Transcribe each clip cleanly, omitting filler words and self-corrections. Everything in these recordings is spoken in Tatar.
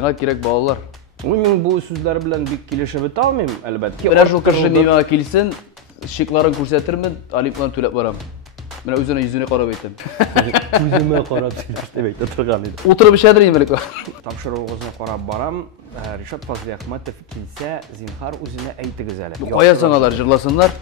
Сиңа кирәк балалар. Мин бу сүзләр белән бик килешеп бетә алмыйм, әлбәттә. Менә шул кеше миңа килсен, шикларын күрсәтермен, алипларын түләп барам. Менә үзенә йөзенә карап әйтәм. Үземә карап сөйләш дип әйтә торган иде. Утырып эчәдер инде белек. Тапшыруыгызны карап барам. Ришат Фазлиәхмәтов килсә, зинһар үзенә әйтегез әле. Каясың алар җырласыннар.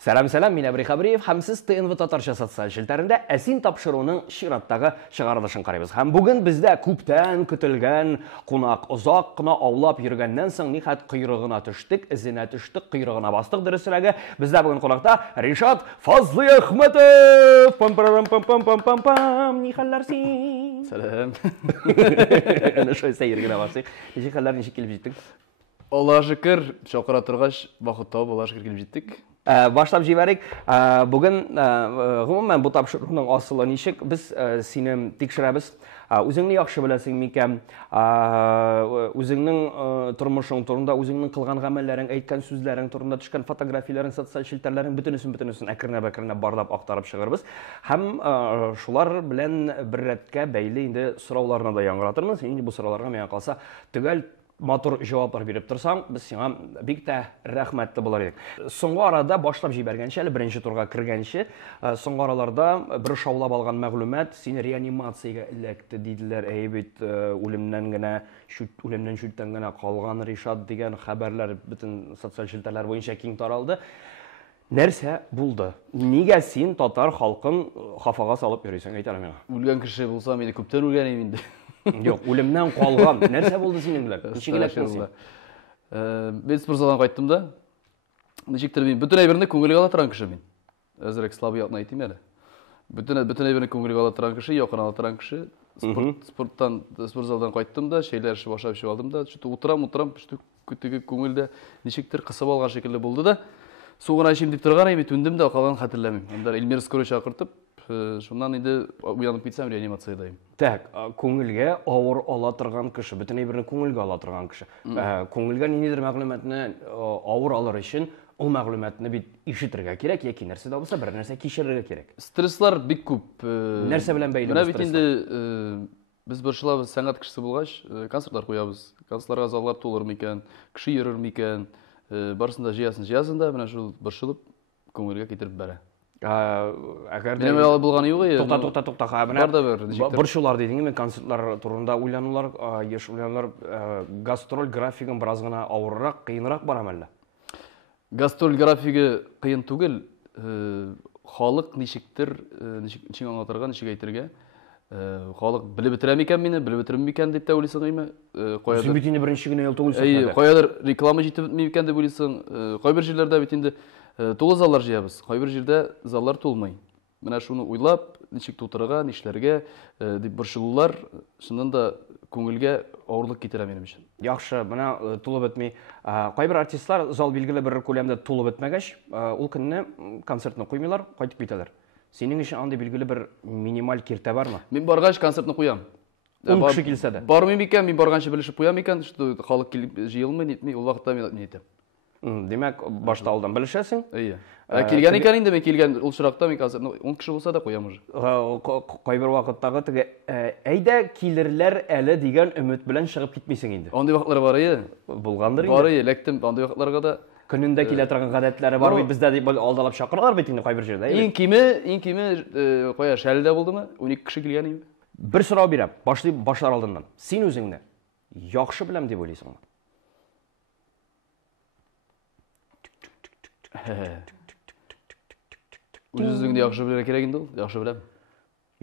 Сәлам, мин Әбри Хабриев, һәм сез ТНВ Татарча социаль челтәрендә Әсин тапшыруның чираттагы чыгарылышын карыйбыз. Һәм бүген бездә күптән көтелгән кунак, озак кына аулап йөргәннән соң ниһаять койрыгына төштек, изенә төштек, койрыгына бастык дөресрәге. Бездә бүген кунакта Ришат Фазлиәхмәтов. Пам-парам-пам-пам-пам-пам. Ни хәлләр син? Сәлам. Әнә шулай сәйергә башлый. Ничек хәлләр, ничек килеп җиттең? Аллаһка шөкер, чакыра торгач, вакыт табып Аллаһка шөкер килеп җиттек. Башлап җибәрик. Бүген гомумән бу тапшыруның асылы ничек? Без сине тикшерәбез. Үзеңне яхшы беләсең микән? Үзеңнең тормышың турында, үзеңнең кылган гамәлләрең, әйткән сүзләрең турында төшкән фотографияләрең, социаль челтәрләрең бөтенесен әкренләп барлап актарып чыгарбыз. Һәм шулар белән бер рәткә бәйле инде сорауларны да яңгыратырбыз. Инде бу сорауларга миңа калса төгәл матур җаваплар биреп торсаң, без сиңа бик тә рәхмәтле булар идек. Соңгы арада башлап җибәргәнчә, әле беренче турга кергәнче, соңгы араларда бер шаулап алган мәгълүмат, сине реанимациягә эләкте диделәр. Бит үлемнән шүттән генә калган Ришат дигән хәбәрләр бөтен социаль челтәрләр буенча киң таралды. Нәрсә булды? Нигә син татар халкын хафага салып йөрисең, әйтә миңа? Үлгән кеше булсам, инде күптән үлгән инде. Юк, үлемнән калган. Нәрсә булды синең белән? Ничек эләктең? Мен спортзалдан кайттым да. Ничектер мин бүтән әйберне күңелгә ала торган кеше мин. Әзрәк слабый ятны әйтим әле. Бүтән әйберне күңелгә ала торган кеше, якын ала торган кеше. Спортзалдан кайттым да, шейләр башлап чыгып алдым да, утырам, күтеге күңелдә ничектер кысып алган шикелле булды да. Сугына ичим дип торган идем, түндем дә калган хәтерләмим. Анда Илмир скорый чакыртып, шуннан инде уянып китсәм реанимациядайым. Так, күңелгә авыр ала торган кеше, бүтән әйберне күңелгә ала торган кеше. Күңелгә ниндидер мәгълүматны авыр алыр өчен, ул мәгълүматны бит ишетергә кирәк, яки нәрсә дә булса бер нәрсә кичерергә кирәк. Стресслар бик күп. Нәрсә белән бәйле бу стресс? Менә бит инде без борчылабыз, сәнгать кешесе булгач, концертлар куябыз. Концертларга заллар тулыр микән, кеше йөрер микән? Барысында җыясын да, менә шул борчылып күңелгә китереп бәрә. Әгәр дә булган юк, тукта, менә борчулар дидеңме, концертлар турында уйланулар, еш уйланулар, гастроль графигын бераз гына авыррак, кыенрак барам әллә? Гастроль графиги кыен түгел. Халык ничектер, ничек аңлатырга, ничек әйтергә? Халык белеп бетерә микән мине, белеп бетерми микән дип тә уйлыйсың име? Каядыр. Син бит инде беренче генә ел түгелсең. Каядыр реклама җитми микән дип уйлыйсың. Кайбер җирләрдә бит инде тулы заллар җыябыз. Кайбер җирдә заллар тулмый. Менә шуны уйлап, ничек тутырырга, нишләргә дип борчылулар, шуннан да күңелгә авырлык китерә минем өчен. Яхшы, менә тулы бетми. Кайбер артистлар зал билгеле бер күләмдә тулы бетмәгәч, ул көнне концертны куймыйлар, кайтып китәләр. Синең өчен анда билгеле бер минималь киртә бармы? Мин баргач концертны куям. Ул кеше килсә дә. Бармый микән, мин барганчы белешеп куям микән, что халык килеп җыелмый, нитми, ул вакытта мин әйтәм. Демәк, башта алдан белешәсең? Килгән икән инде, мен килгән ул чиракта мин концертны 10 кеше булса да куям уже. Кайбер вакыттагы теге әйдә килерләр әле дигән өмет белән чыгып китмисең инде. Андый вакытлар бар Булгандыр инде. Бар эләктем, андый вакытларга да көнендә килә торган гадәтләре бар бит, бездә дип алдалап чакыралар бит инде кайбер җирдә. Иң киме кая шәлдә булдымы? 12 кеше килгән инде. Бер сорау бирәм, башлар алдыннан. Син үзеңне яхшы беләм дип уйлыйсыңмы? Үзеңне яхшы белергә кирәк инде ул, яхшы беләм.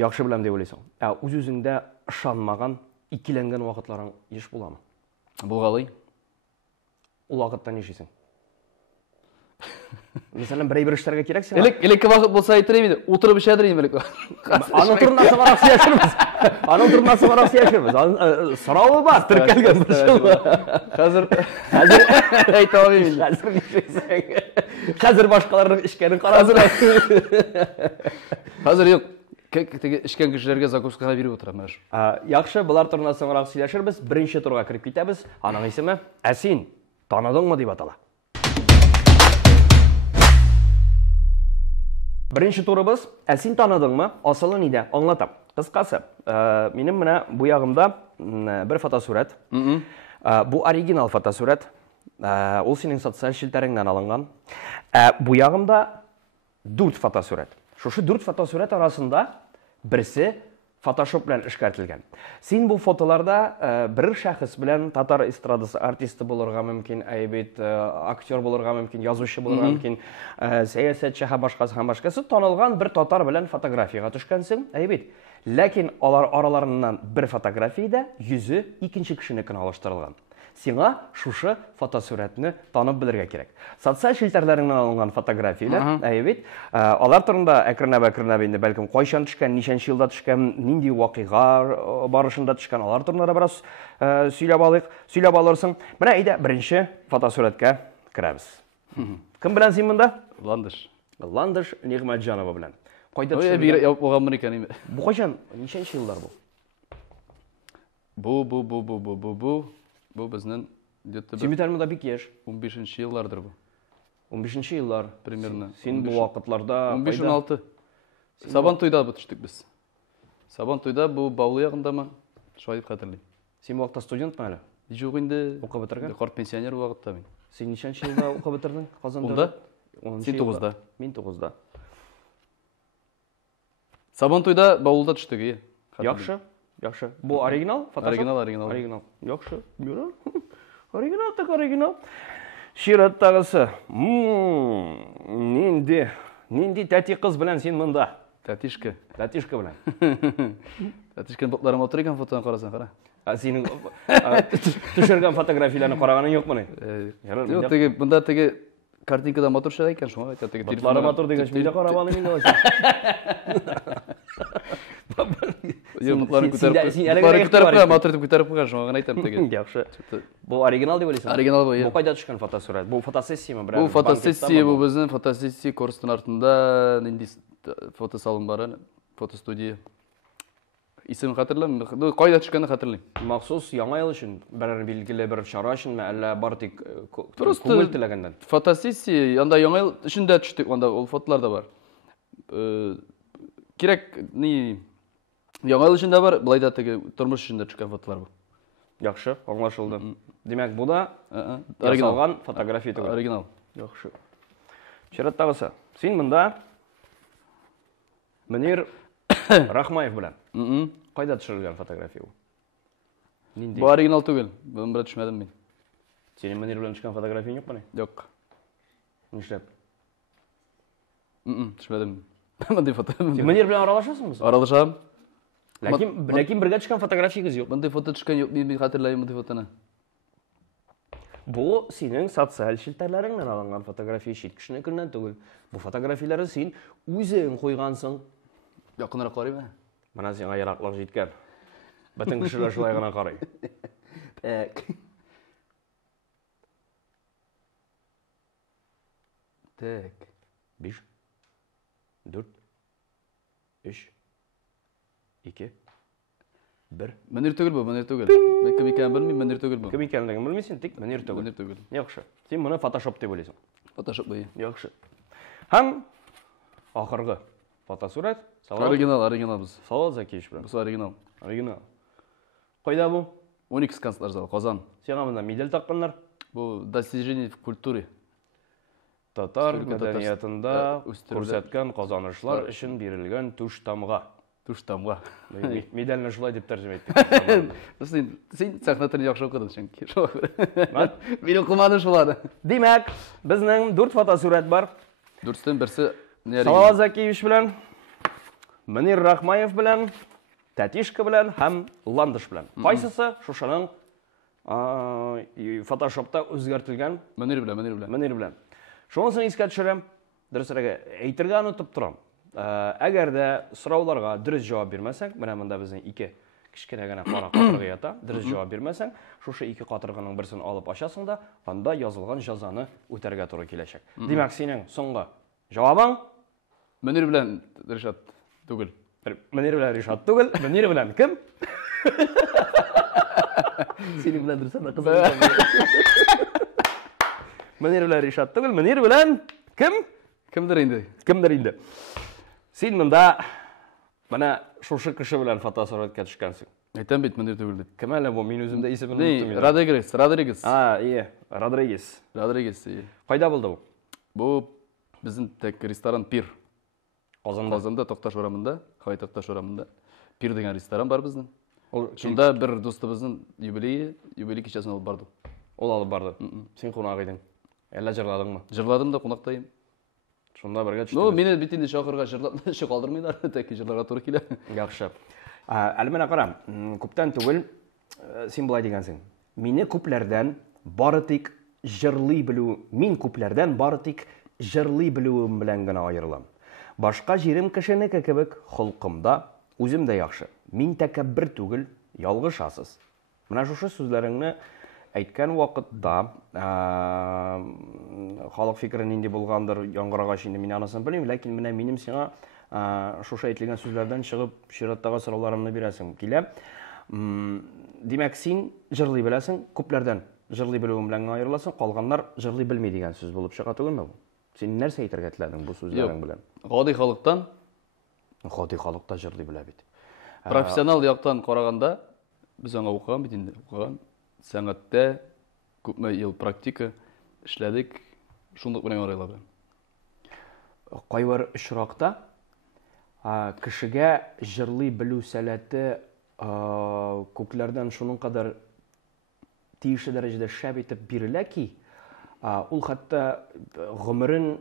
Яхшы беләм дип уйлыйсың. Үзеңдә ышанмаган, икеләнгән вакытларың еш буламы? Булгалый. Ул вакытта нишисең? Мәсәлән, бер эшләргә кирәк сиңа. Элекке вакыт булса әйтер идем, утырып эчәдер идем. Аның турында сабарак сөйләшербез. Аның турында сабарак сөйләшербез. Сорауы бар, теркәлгән бер. Хәзер әйтә алмыйм. Хәзер нишисең? Хәзер башкаларның эшкәнен карасың. Хәзер юк. Теге эшкән кешеләргә закускага биреп утырам менә шу. Яхшы, булар турында соңрак сөйләшербез. Беренче турга кирип китәбез. Аның исеме Әсин. Таныдыңмы дип атала. Бірінші турыбыз, сен таныдыңмы? Асылы неде? Аңлатам. Қысқасы, менің мына bu ягымда бір фотосурет. Bu оригинал фотосурет. Ол сенің социаль шилтәреңнән алынган. Bu ягымда 4 фотосурет. Шушы 4 фотосурет арасында бірсе Photoshop белән эшкәртелгән. Син бу фотоларда бер шәхес белән татар эстрадасы артисты булырга мөмкин, әйбит актер булырга мөмкин, язучы булырга мөмкин, сәясәтче һәм башкасы танылган бер татар белән фотографияга төшкәнсең, әйбит. Ләкин алар араларыннан бер фотографиядә йөзе икенче кешенекен алыштырылган. Сиңа шушы фотосурәтне танып белергә кирәк. Социаль шилтәрләреннән алынган фотографияләр, әйбит, алар турында әкренләп инде бәлкем кайчан төшкән, ничәнче елда төшкән, нинди вакыйга барышында төшкән, алар турында да бераз сөйләп алырсың. Менә әйдә, беренче фотосурәткә керәбез. Кем белән син монда? Ландыш Нигъмәтҗанова белән. Кайда төшкән? Бу кайчан, ничәнче еллар бу? Bu bizning Син бит әле бик яшь. 15-нче еллардыр бу. 15-нче еллар Примерно. Син бу вакытларда 15-16. Сабантуйда төштек без. Сабантуйда бу Баулы ягындамы? Шулай дип хәтерлим. Син вакытта студентмы әле? Юк инде. Укып бетергән? Карт пенсионер вакытта мин. Син ничәнче елда укып бетердең? Казанда? Син 9-да. Мин 9-да. Сабантуйда Баулда төштек. Яхшы. Яхшы. Бу оригинал? Оригинал. Яхшы. Юра. Оригинал так оригинал. Шираттагысы. Нинди тәти кыз белән син монда? Тәтишка белән. Тәтишкән ботларым отыр икән фотоны карасаң, кара. Синең төшергән фотографияләрне караганың юкмы ни? Юк, теге монда теге картинкада мотор чыга икән, шуңа әйтә теге телефонда мотор дигән миндә карап алам инде. Күтәреп моторды күтәреп куйган, шуңа гына әйтәм теге. Яхшы. Бу оригинал дип уйлыйсың? Оригинал бу. Бу кайда төшкән фотосурәт? Бу фотосессиямы берәр? Бу фотосессия, бу безнең фотосессия курсының артында нинди фотосалон бар, фотостудия. Исем хәтерләм, кайда төшкәнне хәтерлим. Махсус яңа ел өчен берәр билгеле бер чара өченме, әллә бар тик күңел теләгәндән? Фотосессия, анда яңа ел өчендә төштек, анда ул фотолар да бар. Кирәк ни яңа ел өчендә бар, былай да теге тормыш өчендә төшкән фотолар бу. Яхшы, аңлашылды. Димәк, бу да оригинал фотография түгел. Оригинал. Яхшы. Чираттагысы. Син монда Мөнир Рахмаев белән. Кайда төшерелгән фотография бу? Нинди? Бу оригинал түгел. Бу бер төшмәдем мин. Синең Мөнир белән төшкән фотография юкмы ни? Юк. Нишләп? Төшмәдем. Мондый фото. Син Мөнир белән аралашасыңмы? Аралашам. Ләкин бергә төшкән фотографиягыз юк. Мондый фото төшкән юк, мин хәтерләйм мондый фотоны. Бу синең социаль шилтәрләреңнән алынган фотография, чит кешенекеннән түгел. Бу фотографияләрне син үзең куйгансың. Якынрак карыйм. Менә сиңа яраклык җиткән. Бөтен кешеләр шулай гына карый. Так. 5 4 3 2 1 Мөнир түгел бу, Мөнир түгел. Мен кем икәнен белмим, Мөнир түгел бу. Кем икәнлеген белмисең, тик Мөнир түгел. Мөнир түгел. Яхшы. Син моны Photoshop дип уйлыйсың. Photoshop бу. Яхшы. Һәм ахыргы фотосурәт. Оригинал без. Салават Закиевич белән. Бу оригинал. Оригинал. Кайда бу? 12 концертлар залы, Казан. Сиңа монда медаль такканнар. Бу достижение в культуре. Татар мәдәниятында күрсәткән казанышлар өчен бирелгән туш тамга. Туш тамга. Медальне шулай дип тәрҗемә иттек. Син сәхнәтен яхшы укыдың чөнки. Мин укымадым шуларны. Димәк, безнең 4 фотосурәт бар. 4тән берсе Салават Закиевич белән, Мөнир Рахмаев белән, Тәтишка белән һәм Ландыш белән. Кайсысы шушының Photoshopта үзгәртелгән? Мөнир белән. Мөнир белән. Шунысын искә төшерәм. Дөресрәге әйтергә онытып торам. Әгәр дә сорауларга дөрес җавап бирмәсәң, менә монда безнең 2 кичкенә генә кара катыргы ята. Дөрес җавап бирмәсәң, шушы 2 катыргының берсен алып ачасың да, анда язылган җәзаны үтәргә туры киләчәк. Димәк, синең соңгы җавабың Мөнир белән Ришат түгел. Мөнир белән Ришат түгел. Мөнир белән кем? Синең белән дөресен кызым. Мөнир белән Ришат түгел. Мөнир белән кем? Кемдер инде. Кемдер инде. Сен мында менә шушы кеше белән фотосуретка төшкәнсең. Әйтәм бит менә түгел дип. Кем әле бу? Мин үзем дә исемен Ни, оныттым. Родригес. Ие, Родригес. Родригес. Кайда булды бу? Бу безнең тәк ресторан Пир. Казанда. Казанда Токташ урамында, Хай Токташ урамында Пир деген ресторан бар безнең. Ул Шунда бер достыбызның юбилей кичәсен алып бардым. ул алып барды. Син кунак идең. Әллә җырладыңмы? Җырладым да кунактайым. Шунда бергә Ну, төштегез. мине бит инде шакырга җырлап ничек калдырмыйлар, тәки җырларга туры килә. Яхшы. Әле менә кара, күптән түгел син булай дигәнсең. Мине күпләрдән бары тик җырлый белү, мин күпләрдән бары тик җырлый белүем белән генә аерылам. Башка җирем кешенеке кебек холкымда үзем дә яхшы. Мин тәкәббер түгел, ялгышасыз. Менә шушы сүзләреңне әйткән вакытта, халык фикере нинди булгандыр, яңгырагач инде мин анысын белмим, ләкин менә минем сиңа шушы әйтелгән сүзләрдән чыгып чираттагы сорауларымны бирәсем килә. Димәк, син җырлый беләсең, күпләрдән җырлый белүең белән аерыласың, калганнар җырлый белми дигән сүз булып чыга түгелме бу? Син нәрсә әйтергә теләдең бу сүзләрең белән? Гади халыктан, Гади халыкта җырлый белә бит. профессионал яктан караганда, без аңа укыган бит инде, укыган. Сәнгатьтә күпме ел практика эшләдек, шундый белән аралап. Кайбер очракта кешегә җырлый белү сәләте күпләрдән шуның кадәр тиешле дәрәҗәдә шәп итеп бирелә ки, ул хәтта гомерен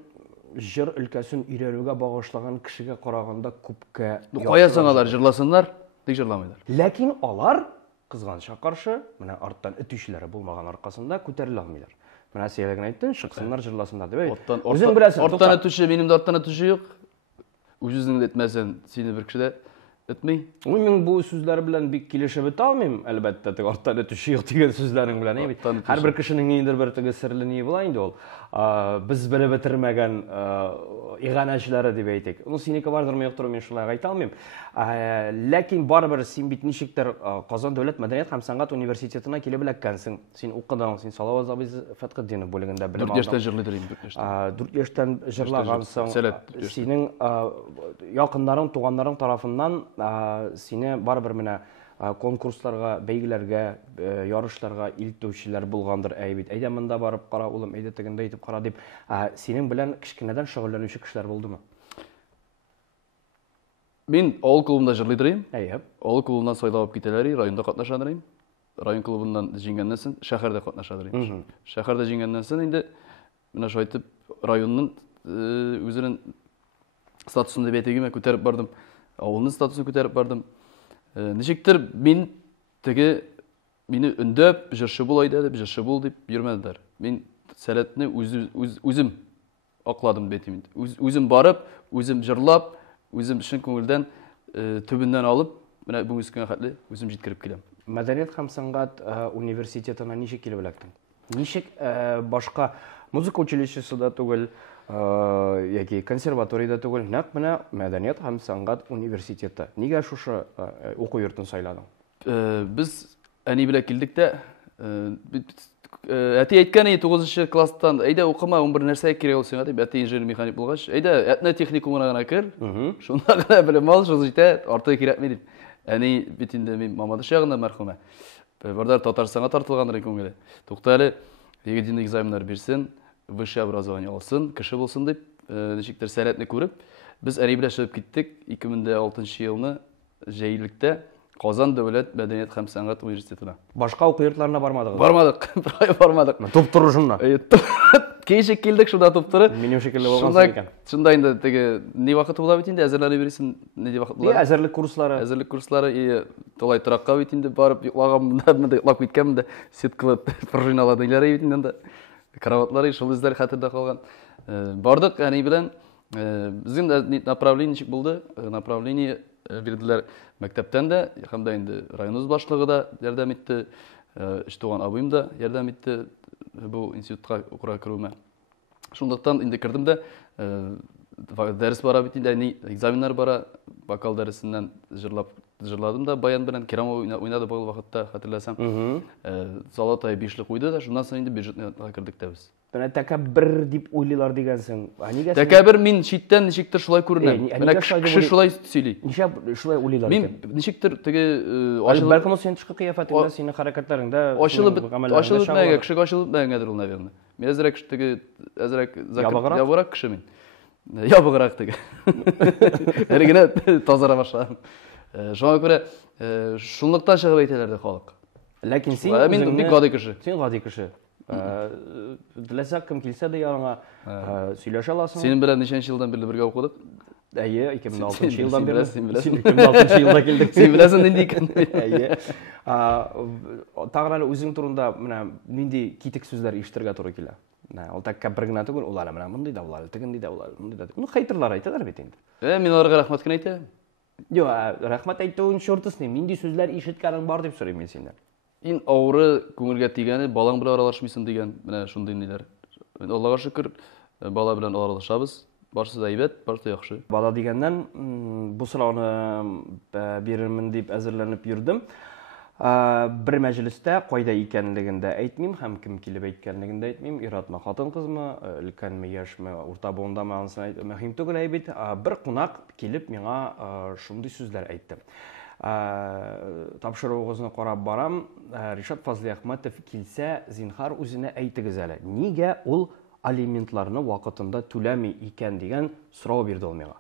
җыр өлкәсен өйрәнүгә багышлаган кешегә караганда күпкә Каясың алар җырласыннар, тик җырламыйлар. Ләкин алар кызганча каршы, менә арттан өтүчеләре булмаган аркасында күтәрелә алмыйлар. Менә син генә әйттең, чыксыннар җырласыннар дип. Үзең беләсең. Арттан өтүче, минем дә арттан өтүче юк. Үзеңне этмәсәң, сине бер кеше дә этми. Мин бу сүзләр белән бик килешеп бетә алмыйм, әлбәттә, тик арттан өтүче юк дигән сүзләрең белән, бит. Һәрбер кешенең ниндидер бер теге серле ни була инде ул. Без белеп бетермәгән иганәчләре дип әйтик. Ну, синеке бардырмы, юктыр, мин шулай әйтә алмыйм. Ләкин барыбер син бит ничектер Казан дәүләт мәдәният һәм сәнгать университетына килеп эләккәнсең. Син укыдың, син Салават Забиз Фәтхетдинов бүлегендә белем 4 яшьтән җырлый дирим, 4 яшьтән. 4 яшьтән җырлагансың. Сәләт. Синең якыннарың, туганнарың тарафыннан сине барыбер менә конкурсларга, бәйгеләргә, ярышларга илтүчеләр булгандыр, бит. Әйдә монда барып кара, улым, әйдә тегендә итеп кара дип, синең белән кичкенәдән шөгыльләнүче кешеләр булдымы? Мин авыл клубында җырлый дирим. Әйе. Авыл клубыннан сайлап китәләр, районда катнаша дирим. Район клубыннан җиңгәннән соң шәһәрдә катнаша дирим. Шәһәрдә җиңгәннән соң инде менә шулай итеп районның үзенең статусын дип әйтергә күтәреп бардым. Авылның статусын күтәреп бардым. Ничектер мин теге мине өндәп җырчы бул айда дип, җырчы бул дип йөрмәделәр. Мин сәләтне үзем акладым бит инде. Үзем барып, үзем җырлап, үзем чын күңелдән төбеннән алып, менә бүгенге көнгә хәтле үзем җиткереп киләм. Мәдәният һәм сәнгать университетына ничек килеп эләктең? Ничек башка музыка училищесында түгел, яки консерваториядә түгел, нәкъ менә мәдәният һәм сәнгать университеты. Нигә шушы уку йортын сайладың? Без әни белән килдек тә, әти әйткән иде 9 класстан, әйдә укыма, 11 нәрсә кирәк ул сиңа дип, әти инженер механик булгач, әйдә әтнә техникумына гына кер, шунда гына белем ал, шул җитә, артык кирәкми дип. Әни бит инде мин мамадыш ягында мәрхүмә. Бардар Татарстанга тартылгандыр күңеле. Тукта әле егетинде экзаменнар бирсен, высшее образование алсын, кеше булсын дип, ничектер сәләтне күреп, без әни белән чыгып киттек 2006 елны җәйлектә Казан дәүләт мәдәният һәм сәнгать университетына. Башка уку йортларына бармадыгыз? Бармадык, бармадык. Туп-туры шунда. Кечек килдек шунда туп-туры. Минем шикелле булган икән. Шунда инде теге ни вакыт була бит инде, әзерләнеп бирсен, ни вакыт була? Әзерлек курслары. Әзерлек курслары, толай торакка бит инде барып йоклаганмында, йоклап киткәнмендә, сеткалы пружиналадылар бит инде. Караватлары шул үзләр хәтердә калган. Бардык әни белән, безнең направление ничек булды? Направление бирделәр мәктәптән дә, һәм дә инде районыбыз башлыгы да ярдәм итте, туган абыем да ярдәм итте бу институтка укырга керүемә. Шундыктан инде кирдем дә, дәрес бара бит инде, экзаменнар бара, вокал дәресеннән җырладым да, баян белән Керамов уйнады бу вакытта, хәтерләсәм. Золотой бишлек уйды да, шуннан соң инде бюджетка кирдек тә без. Менә тәкәббер дип уйлыйлар дигәнсең. Нигә? Тәкәббер мин читтән ничектер шулай күренәм. Менә кеше шулай сөйли. Ничә шулай уйлыйлар Мин икән? ничектер теге Бәлкем ул синең тышкы кыяфәтеңдә, синең хәрәкәтләреңдә, ачылып бетмәгән кешегә ачылып бетмәгәндер ул, наверное. Мин әзрәк теге ябыграк кеше мин. Ябыграк теге. Әле генә тазара башладым. Шуңа күрә шунлыктан чыгып әйтәләр дә халык. Ләкин син Мин бик гади кеше. Син гади кеше. Теләсә кем килсә дә яныңа сөйләшә аласың. Синең белән ничәнче елдан бирле бергә укыдык? Әйе, 2006 елдан бирле. Син беләсең. 2006 елда килдек. Син беләсең нинди икән. Әйе. Тагын әле үзең турында менә нинди китек сүзләр ишетергә туры килә. Ул тәкәббер генә түгел, ул әле менә мондый да булалар, тегенди дә булалар, мондый да. Ну хәйтерләр әйтәләр бит инде. Мин аларга рәхмәт кенә әйтәм. Yo, рәхмәт әйтүен шортысың. Нинди сүзләр ишеткәнең бар дип сорыйм мин синнән. Ин авыры күңелгә тигәне, балаң белән аралашмыйсың дигән, менә шундый ниләр. Аллага шөкер, бала белән аралашабыз. Барысы да әйбәт, барысы да яхшы. Бала дигәннән, бу сорауны бирермен дип әзерләнеп йөрдем. Бер мәҗлестә кайда икәнлеген дә әйтмим, һәм кем килеп әйткәнлеген дә әйтмим. Иратма хатын-кызмы, өлкәнме, яшьме, урта буындамы, анысы әйтү мөһим түгел әйбит. Бер кунак килеп миңа шундый сүзләр әйтте. Тапшыруыгызны карап барам. Ришат Фазлиәхмәтов килсә, зинһар үзенә әйтегез әле. Нигә ул алиментларны вакытында түләми икән дигән сорау бирде ул миңа.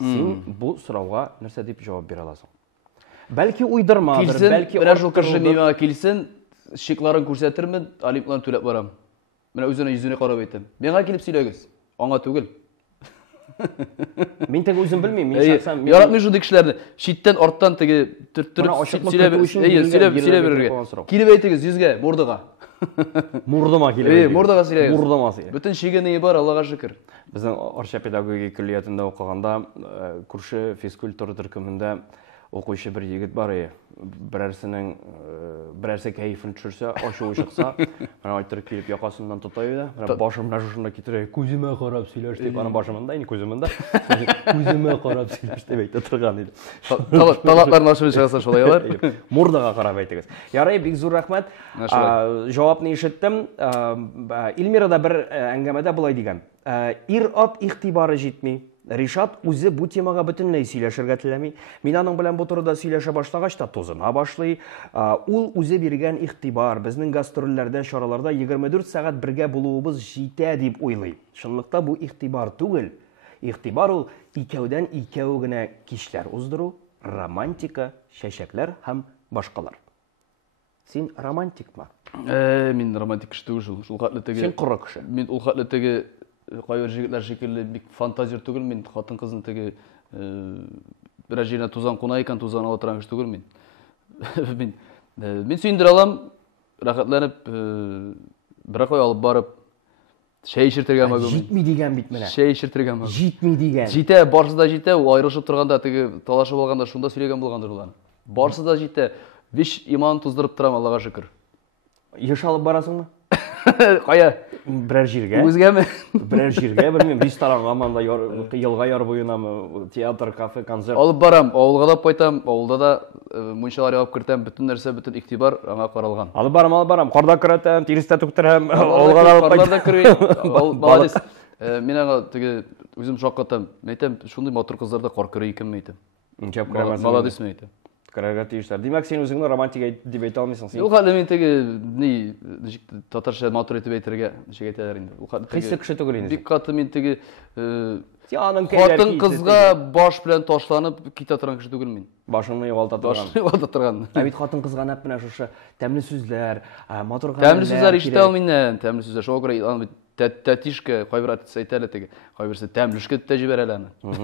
Син бу сорауга нәрсә дип җавап бирә аласың? Бәлки уйдырмадыр, бәлки менә шул кеше миңа килсен, шикларын күрсәтермен, алиментларны түләп барам. Менә үзенә йөзенә карап әйтәм. Миңа килеп сөйләгез. Аңа түгел. Мин теге үзем белмим, мин шәхсән яратмый шундый кешеләрне. Читтән арттан теге төрттереп сөйләп бирергә. Килеп әйтегез йөзгә, мурдыга. Мурдыма килеп. Мурдыга сөйләгез. Мурдыма сөйләгез. Бүтән шигене бар, Аллага шөкер. Безнең Арча педагогик коллеҗында укыганда, күрше физкультура төркемендә укучы бер егет бар иде. Берәрсе кәефен төшерсә, ачуы чыкса, менә айтырып килеп якасыннан тота иде. Менә башымны шушында китерә, күземә карап сөйләш дип, аны башымында, инде күземендә. Күземә карап сөйләш дип әйтә торган иде. Талапларны ачып чыгаса шулай алар. Мурдага карап әйтегез. Ярый, бик зур рәхмәт. Җавапны ишеттем. Илмирада бер әңгәмәдә булай дигән. Ир-ат игътибары җитми. Ришат үзе бу темага бөтенләй сөйләшергә теләми. Мин аның белән бу турыда сөйләшә башлагач та тузына башлый. Ул үзе биргән игътибар, безнең гастрольләрдә, чараларда 24 сәгать бергә булуыбыз җитә дип уйлый. Чынлыкта бу игътибар түгел. Игътибар ул икәүдән икәү генә кичләр уздыру, романтика, чәчәкләр һәм башкалар. Син романтикмы? Мин романтик кеше түгел шул хәтле теге. Син куры кеше. Мин ул хәтле теге кайбер җегетләр шикелле бик фантазер түгел, мин хатын-кызны теге бер җиренә тузан куна икән, тузан ала торган кеше түгел мин. Мин сөендерә алам, рәхәтләнеп, бер кай алып барып, шәй эчертергә мәгълүм. Җитми дигән бит менә. Шәй эчертергә мәгълүм. Җитми дигән. Җитә, барысы да җитә, ул аерышып торганда, теге талашып алганда шунда сөйләгән булгандыр улар. Барысы да җитә. Виш иман туздырып торам, Аллага шөкер. Еш алып барасыңмы? Кая? Берәр җиргә. Үзгәме? Берәр җиргә, белмим, ресторанга, мында елга яр буенамы, театр, кафе, концерт. Алып барам, авылга да кайтам, авылда да мунчалар ягып кертәм, бөтен нәрсә, бөтен игътибар аңа каралган. Алып барам, карда керәтәм, тиристә түктерәм, авылга да алып кайтам. Молодец. Мин аңа теге үзем шаккатам. Әйтәм, шундый матур кызларда кар керә икәнме әйтәм. Ничек керәмәсең? Молодец мен әйтәм. Керәргә тиешләр. Димәк, син үзеңне романтик дип әйтә алмыйсың. Ул хәтле мин теге татарча матур итеп әйтергә ничек әйтәләр инде. Ул хәтле Хиссе кеше түгел инде. Бик каты мин теге хатын кызга баш белән ташланып китә торган кеше түгел мин. Башыңны югалта торган. Башны югалта торган. Бит хатын кызга нәп менә шушы тәмле сүзләр, матур тәмле сүзләр ишетә алмыйм, тәмле сүзләр. Шуңа күрә аны тәтишкә кайбер әйтәләр теге, кайберсе тәмлешкә тәҗибәр әле.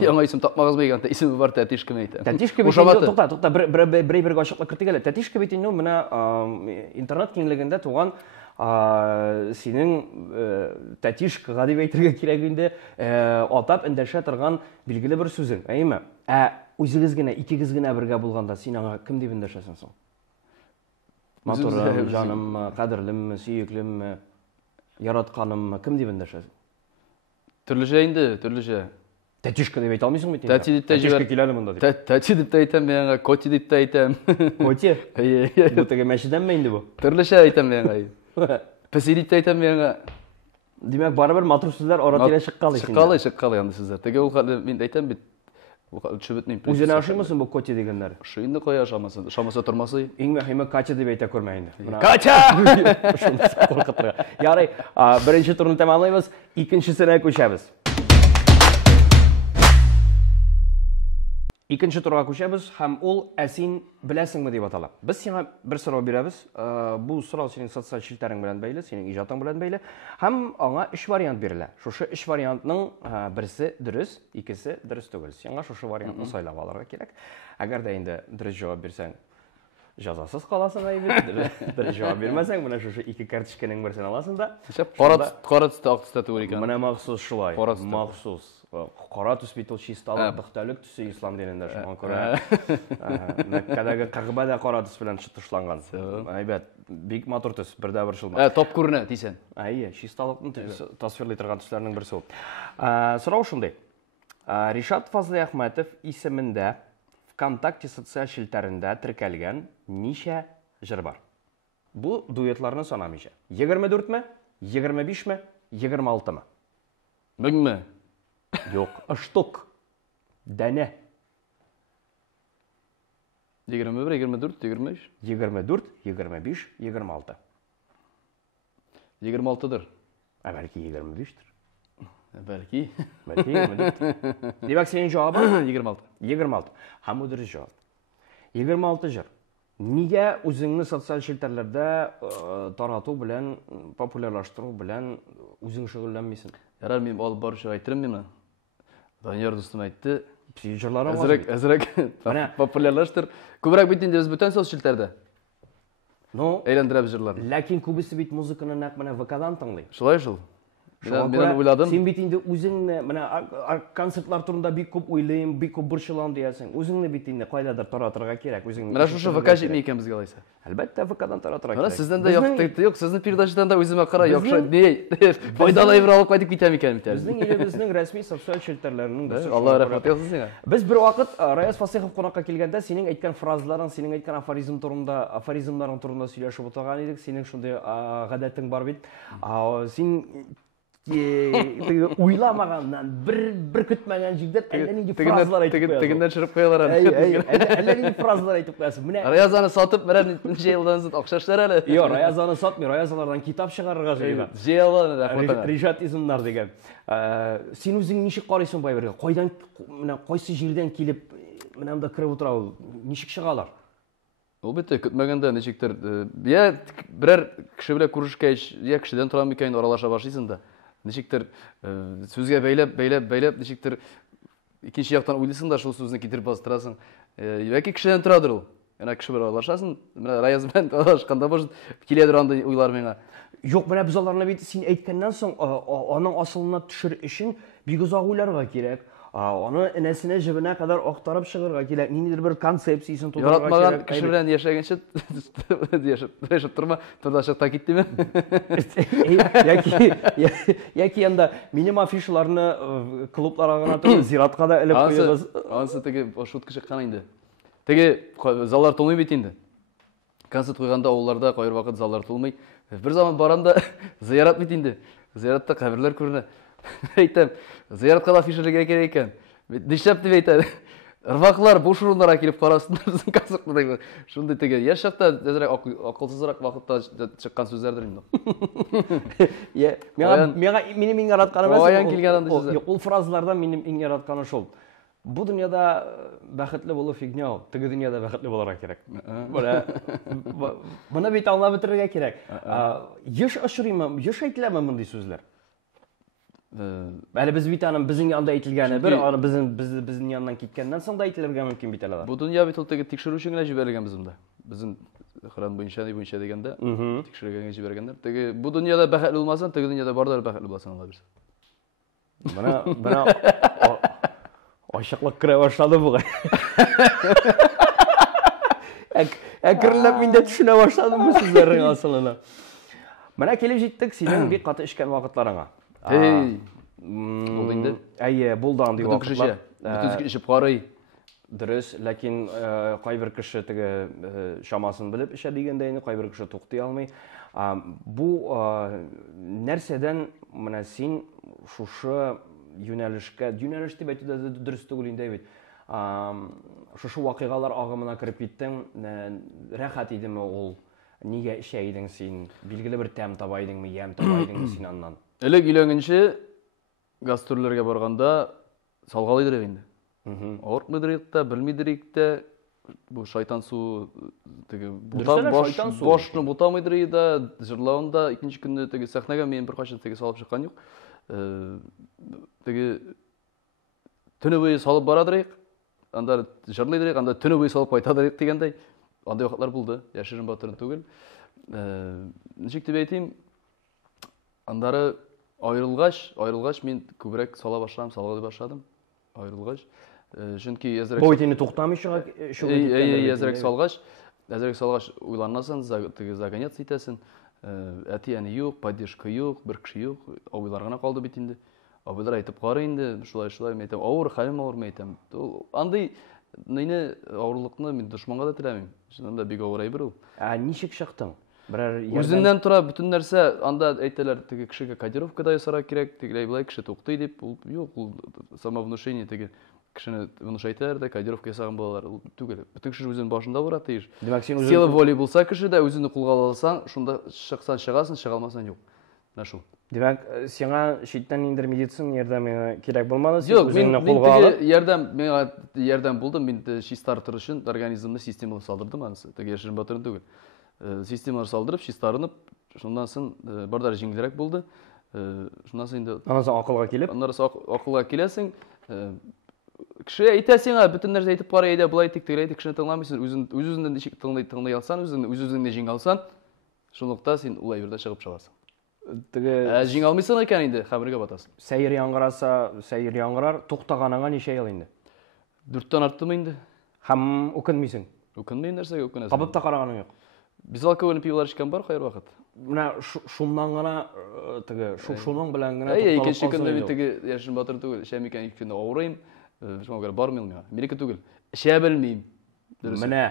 Яңа исем тапмагыз бегән, исеме бар тәтишкә әйтә. Тәтишкә бит тукта, бер ачыклык кертик әле. Тәтишкә бит инде менә интернет киңлегендә туган синең тәтишкәгә дип әйтергә кирәк инде, атап эндәшә торган билгеле бер сүзең, әйме? Үзегез генә, икегез генә бергә булганда син аңа кем дип эндәшәсең соң? Матурым, җаным, кадерлем, сөеклем, яратканым, кем дип эндәшәсең? Төрлечә инде, төрлечә. Тәтишкә дип әйтә алмыйсың бит инде. Тәти дип тәҗибәр килә әле монда дип. Тәти дип әйтәм мен аңа, коти дип әйтәм. Коти? Бу теге мәчедәнме инде бу? Төрлечә әйтәм мен аңа. Песи дип әйтәм мен аңа. Демәк, барыбер матур сүзләр ара-тирә чыккалы сиңа. Чыккалы янды сүзләр. Теге ул хәле мин әйтәм бит. Ул төшүбетнең. Үзенә ашыймысың бу коте дигәннәр? Шуйны кая ашамасын. Шамаса тормасы. Иң мөһиме Катя дип әйтә күрмә инде. Катя! Шуны куркытырга. Ярый, беренче турны тәмамлыйбыз, икенчесенә күчәбез. Икенче турга күчәбез һәм ул «Әсин беләсеңме?» дип атала. Без сиңа бер сорау бирәбез. Бу сорау синең социаль челтәрең белән бәйле, синең иҗатың белән бәйле һәм аңа 3 вариант бирелә. Шушы 3 вариантның берсе дөрес, икесе дөрес түгел. Сиңа шушы вариантны сайлап алырга кирәк. Әгәр дә инде дөрес җавап бирсәң, җәзасыз каласың әйбит. Дөрес җавап бирмәсәң, менә шушы 2 карточканың берсен аласың да. Кара төстә ак төстә түгел икән. Менә махсус шулай. Махсус. Кара төс бит ул чисталык, бөхтәлек төсе ислам динендә шуңа күрә. Мәккәдәге Кәгъбә дә кара төс белән чытышланган. Әйбәт, бик матур төс, бердә бер шулма. Топ күренә дисәң. Әйе, чисталыкны тасвирлый торган төсләрнең берсе ул. Сорау шундый. Ришат Фазлый Әхмәтов исемендә ВКонтакте социаль челтәрендә теркәлгән ничә җыр бар? Бу дуэтларны санамыйча. 24 ме, 25 ме, 26 ме? 1000 ме? Юк, штук. Дәнә. 21, 24, 25. 24, 25, 26. 26-дыр. Бәлки 25-дер. Бәлки. Бәлки 24. Димәк, синең җавабың 26. 26. Һәм ул дөрес җавап. 26 җыр. Нигә үзеңне социаль челтәрләрдә тарату белән, популярлаштыру белән үзең шөгыльләнмисең? Ярар, мин алып баручы әйтерем миңа. Данияр дустым әйтте. Җырларың Әзрәк популярлаштыр. Күбрәк бит инде без бүтән социаль челтәрдә. Ну, Әйләндерәбез җырларны. ләкин күбесе бит музыканы нәкъ менә ВК-дан тыңлый. Шулай шул. Мен уйладым. Син бит инде үзеңне менә концертлар турында бик күп уйлыйм, бик күп борчылам диярсең. Үзеңне бит инде кайдадыр таратырга кирәк, үзеңне. Менә шушы ВК җитми икән безгә алайса. Әлбәттә ВК-дан таратырга Менә кирәк. сездән дә юк, сезнең передачадан да үземә кара, яхшы ни, файдалы ибр алып кайтып китәм икән бит. Безнең илебезнең рәсми социаль челтәрләренең берсе. Алла рәхмәт ясасын сиңа. Без бер вакыт Раяз Фасихов кунакка килгәндә синең әйткән фразаларың, синең әйткән афоризмнарың турында сөйләшеп утырган идек. Синең шундый гадәтең бар бит. Син уйламаганнан, бер көтмәгән җирдә әллә нинди фразалар әйтеп куясың. Тегендән чырып куялар. Әллә нинди фразалар әйтеп куясың. Менә Раязаны сатып, менә ничә елдан соң акча эшләр әле. Йо, Раязаны сатмый, Раязалардан китап чыгарырга җыена. Җыялар рәхмәт. Ришат исемнар дигән. Син үзең ничек карыйсың бу әйбергә? Кайдан, менә кайсы җирдән килеп, менә монда кереп утыра ул? Ничек чыгалар? Ул бит көтмәгәндә ничектер, я берәр кеше белән күрешкәч, я кешедән торам икән, аралаша башлыйсың да. Ничектер сүзгә бәйләп ничектер икенче яктан уйлыйсың да шул сүзне китереп бастырасың. Яки кешедән торадыр ул. Яна кеше белән аралашасың, менә Раяз белән аралашканда может киләдер андай уйлар миңа. Юк, менә без аларны бит син әйткәннән соң аның асылына төшер өчен бик узак уйларга кирәк. Аны энәсенә җибенә кадәр актарып чыгарга кирәк. Ниндидер бер концепциясын тудырырга кирәк. Яратмаган кеше белән яшәгәнче яшәп торма, турдашыкта киттеме? Яки анда минем афишаларны клубларга гына түгел, зиратка да элеп куябыз. Ансы теге шутка чыккан инде. Теге заллар тулмый бит инде. Концерт куйганда авылларда кайыр вакыт заллар тулмый. Бер заман барам да зиярат бит инде. Зиyaratта каберләр күренә. Әйтәм, зияратка да афишаларга кирәк икән. Нишләп дип әйтә. Ырваклар буш урыннарга килеп карасыннар безнең концертта дип. Шундый теге яшь чакта әзрәк акылсызрак вакытта чыккан сүзләрдер инде. Я, минем иң яратканым Аян килгән анда сүзләр. Ул фразалардан минем иң яратканы шул. Бу дөньяда бәхетле булу фигня ул. Теге дөньяда бәхетле булырга кирәк. Моны бит аңлап бетерергә кирәк. Еш ашырыймы, еш әйтеләме мондый сүзләр? Әле без бит аның безнең янда әйтелгәне бер, аны безнең яннан киткәннән соң да әйтелергә мөмкин бит әле. Бу дөнья бит ул теге тикшерүче генә җибәрелгән бездә. Безнең Коран буенча дигәндә тикшергәнгә җибәргәннәр. Теге бу дөньяда бәхетле булмасаң, теге дөньяда барда бәхетле буласың алла бирсә. Менә ачыклык керә башлады бугай. Әкренләп мин дә төшенә башладым бу сүзләрнең асылына. Менә килеп җиттек синең бик каты эшкән вакытларыңа. Булды инде. Әйе, булды андый вакытлар. Бүтән ишеп карый. Дөрес, ләкин кайбер кеше теге шамасын белеп эшә дигәндәйне, кайбер кеше туктай алмый. Бу нәрсәдән менә син шушы юнәлешкә, юнәлеш дип әйтү дә дөрес түгел инде бит. Шушы вакыйгалар агымына кирип киттең, рәхәт идеме ул? Нигә эшә идең син? Билгеле бер тәм таба идеңме, ям таба идеңме син аннан? Элек өйләнгәнче гастрольләргә барганда салгалыйдыр инде. Ауыртмыйдырык та, белмидирик та, бу шайтан су теге башны бутамыйдыр да, җырлавында икенче көнне теге сәхнәгә мен бер качан теге салып чыккан юк. Теге төне буе салып барадырык, анда җырлыйдырык, анда төне буе салып кайтадырык дигәндәй. Андай вакытлар булды, яшерен батырын түгел. Ничек дип әйтим? Андары аерылгач мен күбрәк сала башладым, салгылый башладым. Аерылгач. Чөнки Бу итене туктамый чыга әзрәк салгач уйланасың, теге загоняться итәсең. Әти әни юк, поддержка юк, бер кеше юк, абыйлар гына калды бит инде. Абыйлар әйтеп кара инде, шулай мен әйтәм, авыр, хәлем авыр мен әйтәм. Андый нейне авырлыкны мин дошманга да теләмим. Шунда бик авыр әйбер ул. Ничек чыктың? Берәр Үзеннән тора бүтән нәрсә, анда әйтәләр, теге кешегә кодировкада ясарга кирәк, тегеләй булай кеше туктый дип, ул юк, ул самовнушение теге кешене внушайтар да, кодировка ясаган балалар түгел. Бүтән кеше үзенең башында бара тиеш. Димәк, син сила воли булса кешедә, үзеңне кулга алсаң, шунда чыксаң чыгасың, чыга алмасаң юк. Менә шул. Димәк, сиңа читтән ниндер медицина ярдәме кирәк булмады, син Юк, үзеңне кулга алып. Миңа ярдәм булды, мин чистар торыш өчен организмны системалы салдырдым анысы. Теге яшерен батырын түгел. Системалар салдырып, чистарынып, шундан соң бардар җиңелрәк булды. Шундан соң инде Аннан соң акылга килеп, акылга киләсең, кеше әйтә сиңа, бүтән нәрсә әйтеп кара, әйдә булай тик тегеләй тик кешене тыңламыйсың, үзеңне ничек тыңлый алсаң, үзеңне җиңә алсаң, шунлыкта син ул әйбердә чыгып чыгасың. Теге җиңә алмыйсың икән инде, хәбәргә батасың. Сәйер яңгырар, туктаганыңа ничә ел инде? 4 арттымы инде? Һәм үкенмисең? Үкенмәйм, нәрсәгә үкенәсең? Табып та караганың юк. Безалкогольный пиволар ичкән бар һәр вакыт. Менә шуннан гына теге шуның белән генә икенче көнне бит теге яшен батыр түгел, эчәм икән 2 көнне авырыйм. Шуңа күрә бармыйм миңа. Минеке түгел. Эчә белмим. Менә.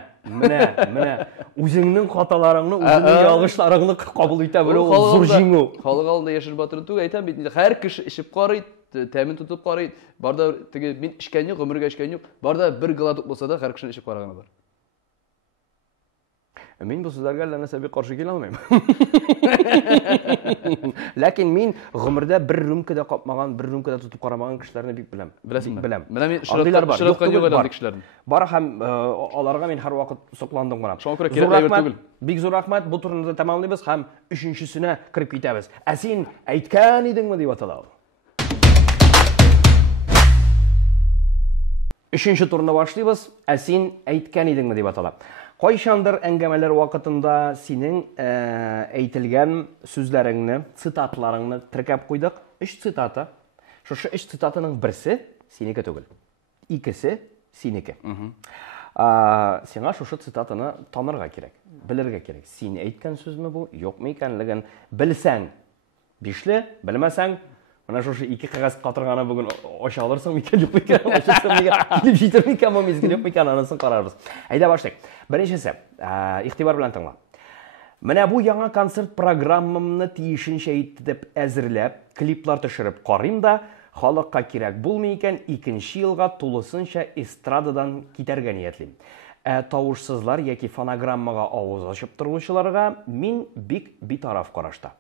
Үзеңнең хаталарыңны, үзеңнең ялгышларыңны кабул итә белү ул зур җиңү. Халык алдында яшен батыр түгел, әйтәм бит, һәр кеше эчеп карый, тәмин тутып карый. Барда теге мин эчкән юк, гомергә эчкән юк. Барда бер гладук булса да һәр кешенең эчеп караганы бар. Мин бу сүзләргә нәрсә бик каршы килә алмыйм. Ләкин мин гомердә бер рюмкада капмаган, бер рюмкада тутып карамаган кешеләрне бик беләм. Беләм. Менә мин шырыткан юк әле кешеләрне. Бар һәм аларга мин һәр вакыт сокландым гына. Шуңа күрә кирәк түгел. Бик зур рәхмәт. Бу турында тәмамлыйбыз һәм 3-нчесенә кирип китәбез. Ә син әйткән идеңме дип атала ул. 3-нче турында башлыйбыз. Ә син әйткән идеңме дип атала. Кайчандыр әңгәмәләр вакытында синең әйтелгән сүзләреңне, цитатларыңны теркәп куйдык. 3 цитата. Шушы 3 цитатаның берсе синеке түгел. Икесе синеке. Сиңа шушы цитатаны танырга кирәк, белергә кирәк. Син әйткән сүзме бу, юкмы икәнлеген белсәң, бишле, белмәсәң, менә шушы 2 кагаз катырганы бүген ача алырсың микән, юкмы икән, ачасың микән, килеп җитер микән, мизгел юкмы икән, анысын карарбыз. Әйдә башлыйк. Беренчесе, игътибар белән тыңла. Менә бу яңа концерт программамны тиешенчә итеп әзерләп, клиплар төшереп карыйм да, халыкка кирәк булмый икән, 2нче елга тулысынча эстрададан китәргә ниятлим. Тавышсызлар яки фонограммага авыз ачып торучыларга мин бик битараф карашта.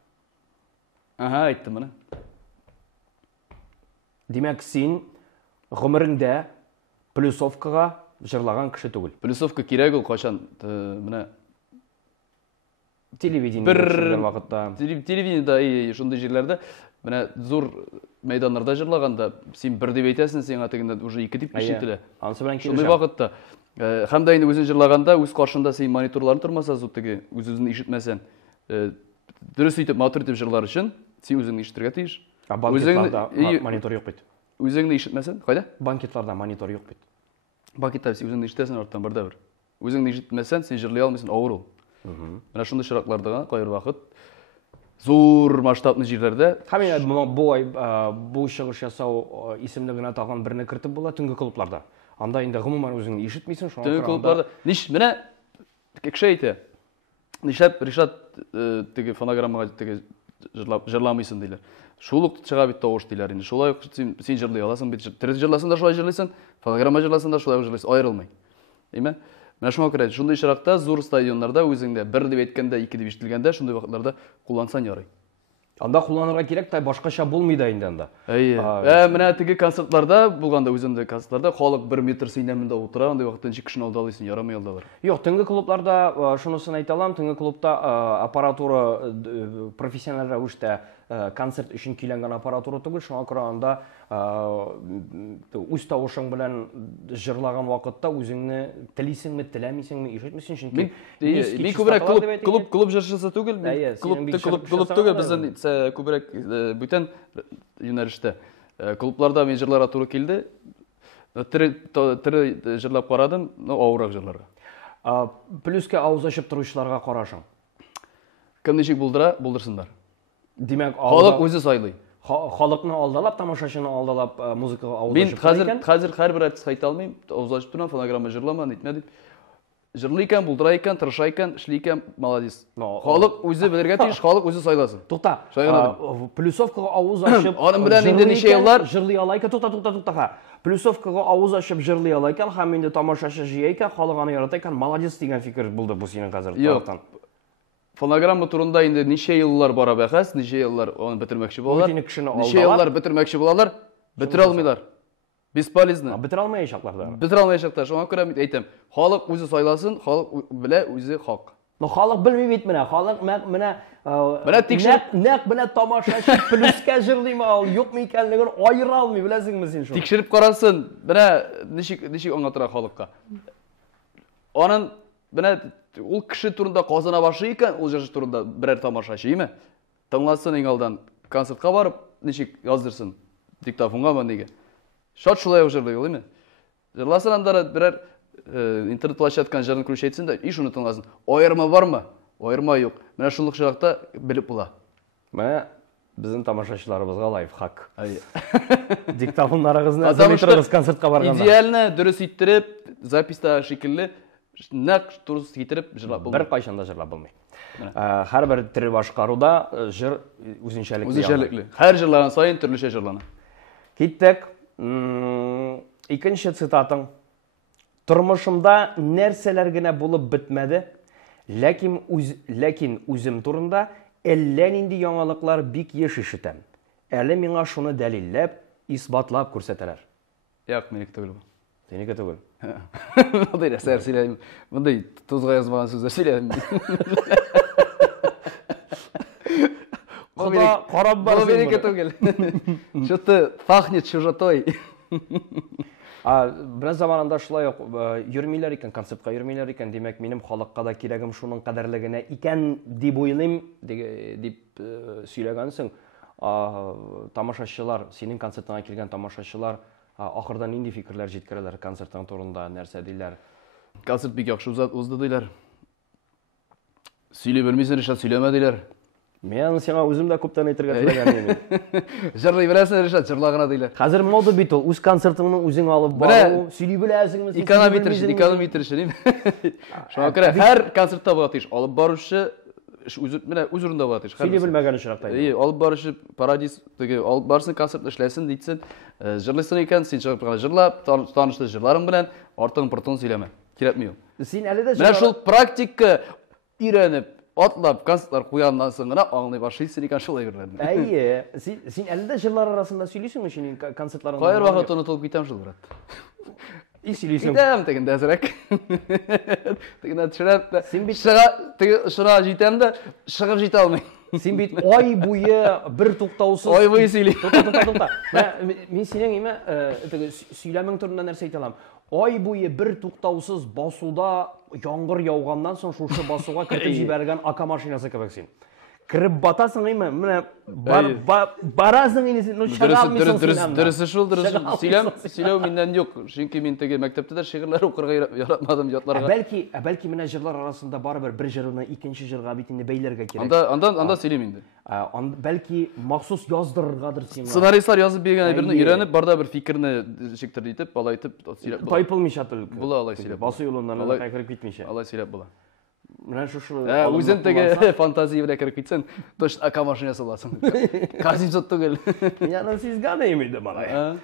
Әйттем моны. Димәк, син гомереңдә плюсовкага җырлаган кеше түгел. Плюсовка кирәк ул качан, менә телевидениедә вакытта. Телевидениедә шундый җирләрдә, менә зур мәйданнарда җырлаганда, син бер дип әйтәсең, сиңа тегендә уже 2 дип ишетелә. Анысы белән шундый вакытта, һәм дә инде үзең җырлаганда, үз каршында син мониторларын тормаса, теге үз-үзен ишетмәсәң, дөрес итеп, матур итеп җырлар өчен, син үзеңне ишетергә тиеш. Банкетларда монитор юк бит. Үзеңне ишетмәсәң, кайда? Банкетларда монитор юк бит. Банкетта син үзеңне ишетәсең, арттан барда бер. Үзеңне ишетмәсәң, син җырлый алмыйсың, авыр ул. Менә шундый чиракларда кайыр вакыт зур масштабны җирләрдә бу чыгыш ясау исемлегенә тагын берне кертеп була төнге клубларда. Анда инде гомумән үзеңне ишетмисең, шуңа Теге күрә клубларда менә кеше әйтә. Нишләп Ришат теге фонограммага теге җырламыйсың диләр. Шул ук чыга бит тавыш диләр инде. Шулай ук син җырлый аласың бит. Тире җырласаң да шулай җырлыйсың, фонограмма җырласаң да шулай җырлыйсың, аерылмый. Әйме? Менә шуңа күрә шундый очракта зур стадионнарда үзеңдә 1 дип әйткәндә, 2 дип ишетелгәндә, шундый вакытларда куллансаң ярый. Анда кулланырга кирәк тә башкача булмый да инде анда. Менә теге концертларда булганда үзендә концертларда халык 1 метр сыйнамында утыра, андый вакытта ничек кешене алдалыйсың, ярамый алдалар. Юк, төнге клубларда шунысын әйтә алам, төнге клубта аппаратура профессиональ рәвештә концерт өчен килгән аппаратура түгел, шуңа күрә анда үз тавышың белән җырлаган вакытта үзеңне телисеңме, теләмисеңме, ишетмисең, чөнки Мин күбрәк клуб җырчысы түгел, клуб түгел, безнең күбрәк бүтән юнәлештә. Клубларда мин җырларга туры килде. Тире җырлап карадым, авырак җырларга. Плюска авыз ачып торучыларга карашың. Кем ничек булдырсыннар. Димәк, Халык үзе сайлый. Халыкны алдалап, тамашачыны алдалап музыкага авыз ачып торган. Мин хәзер һәрбер артист айта алмыйм, авыз ачып торам, фонограмма җырлама, нитмә дип. Җырлый икән, булдыра икән, тырыша икән, эшли икән, молодец. Халык үзе белергә тиеш, халык үзе сайласын. Тукта. Плюсовкага авыз ачып, аның белән инде ничә еллар җырлый ала икән, тукта. Плюсовкага авыз ачып җырлый ала икән, һәм инде тамашачы җыя икән, халык аны ярата икән, молодец дигән фикер булды бу синең хәзер тарафтан. Фонограмма турында инде ничә еллар бара бәхәс, ничә еллар аны бетермәкче булалар. Ничә еллар бетермәкче булалар, бетерә алмыйлар. Бесполезно. Бетерә алмаячаклар да. Бетерә алмаячаклар. Шуңа күрә әйтәм, халык үзе сайласын, халык белә үзе хак. Но халык белми бит менә, халык менә тикшереп нәкъ менә тамашачы плюска җырлыймы, ул юкмы икәнлеген аера алмый, беләсеңме син шуны? Тикшереп карасын, менә ничек аңлатырга халыкка. Аның менә ул кеше турында казана башы икән, ул җырчы турында берәр тамашачы, име? Тыңласын иң алдан, концертка барып, ничек яздырсын диктофонга мәнигә. Шат шулай җырлый ул, име? Җырласын анда берәр интернет площадканы җырын күрүче әйтсен дә, иш уны тыңласын. Аерма бармы? Аерма юк. Менә шул чакта белеп була. Менә безнең тамашачыларыбызга лайфхак. Диктофоннарыгызны концертка барганда. Идеально дөрес иттереп, записта шикелле нәкъ турыс китереп җырлап булмый. Бер кайчан да җырлап булмый. Һәрбер тел башкаруда җыр үзенчәлекле. Үзенчәлекле. Һәр җырлаган саен төрлечә җырлана. Киттек. Икенче цитатың. Тормышымда нәрсәләр генә булып бетмәде, ләкин үзем турында әллә нинди яңалыклар бик еш ишетәм. Әле миңа шуны дәлилләп, исбатлап күрсәтәләр. Як, минеке түгел бу. Синеке түгел. Мондай нәрсәләр сөйләйм. Мондай тузга язмаган сүзләр сөйләйм. Куда карап барсың? Минеке түгел. Что-то пахнет чужотой. Бераз заманында шулай ук йөрмиләр икән, концертка йөрмиләр икән, димәк, минем халыкка да кирәгем шуның кадерлегенә икән дип уйлыйм, дип сөйләгәнсең. Тамашачылар, синең концертыңа килгән тамашачылар ахырда нинди фикерләр җиткерәләр концертың турында, нәрсә диләр? Концерт бик яхшы узды диләр. Сөйләй белмисең, Ришат, сөйләмә диләр. Мен сиңа үзем дә күптән әйтергә теләгән идем. Җырлый беләсең, Ришат, җырлагына диләр. Хәзер мода бит ул, үз концертыңны үзең алып бару, сөйли беләсеңме? Иконометр, шуңа күрә һәр концертта була тиеш, алып баручы үз урында була тиеш. Сөйли белмәгән очракта. Алып баручы парадис, теге алып барсын концерт эшләсен дитсен, җырлыйсың икән, син чыгып җырлап, танышты җырларың белән, артын-пыртын сөйләмә. Кирәкми ул. Син әле дә менә шул практика өйрәнеп, атлап концертлар куяннан соң гына аңлый башлыйсың икән шул әйберләрне. Әйе, син әле дә җырлар арасында сөйлисеңме синең концертларыңда? Кайер вакыт онытылып китәм шул, брат. И сөйлисең. Китәм тегендә әзрәк. Тегендә төшерәп, шыга җитәм дә чыгып җитә алмыйм. Син бит ай буе бер туктаусыз. Ай буе сөйли. Тукта. Мин синең име сөйләмең турында нәрсә әйтә алам? Ай буе бер туктаусыз басуда яңгыр яуганнан соң шушы басуга кертеп җибәргән АК машинасы кебек син. Кіріп батасың ейме, міне барасың инесін, ну шыға алмайсың сен. Дұрысы шул, сөйлеу менден жоқ. Чөнки мен теге мәктәптә дә шигырьләр укырга яратмадым, ятларга. Бәлки менә җырлар арасында барыбер бер җырны икенче җырга бит инде бәйләргә кирәк. Анда сөйлим инде. Бәлки махсус яздырыргадыр сиңа. Сценаристлар язып биргән әйберне өйрәнеп, барда бер фикерне шиктер итеп, алай итеп сөйләп. Тайпылмыйча тел. Була алай сөйләп. Басу юлыннан алай киреп китмичә. Алай сөйләп була. Менә шушы Үзен теге фантазия белән киреп китсәң, точно АК машинасы буласың. К-700 түгел. Яны сизгән иде малай.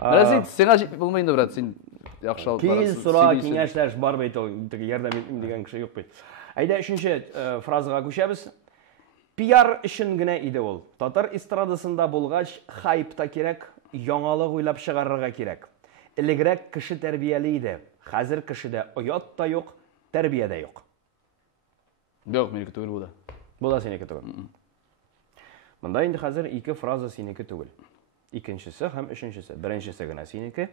Менә сиңа булмый инде, брат, син яхшы алып барасың. Сура, киңәшләр бар бит ул, теге ярдәм итмим дигән кеше юк бит. Әйдә, өченче фразага күчәбез. Пиар өчен генә иде ул. Татар эстрадасында булгач, хайп та кирәк, яңалык уйлап чыгарырга кирәк. Элегрәк кеше тәрбияле иде. Хәзер кешедә оят та юк, тәрбия дә юк. Yok, meniki түгел буда. Буда синеке түгел. Монда инде хәзер ике фраза синеке түгел. Икенчесе һәм өченчесе. Беренчесе генә синеке.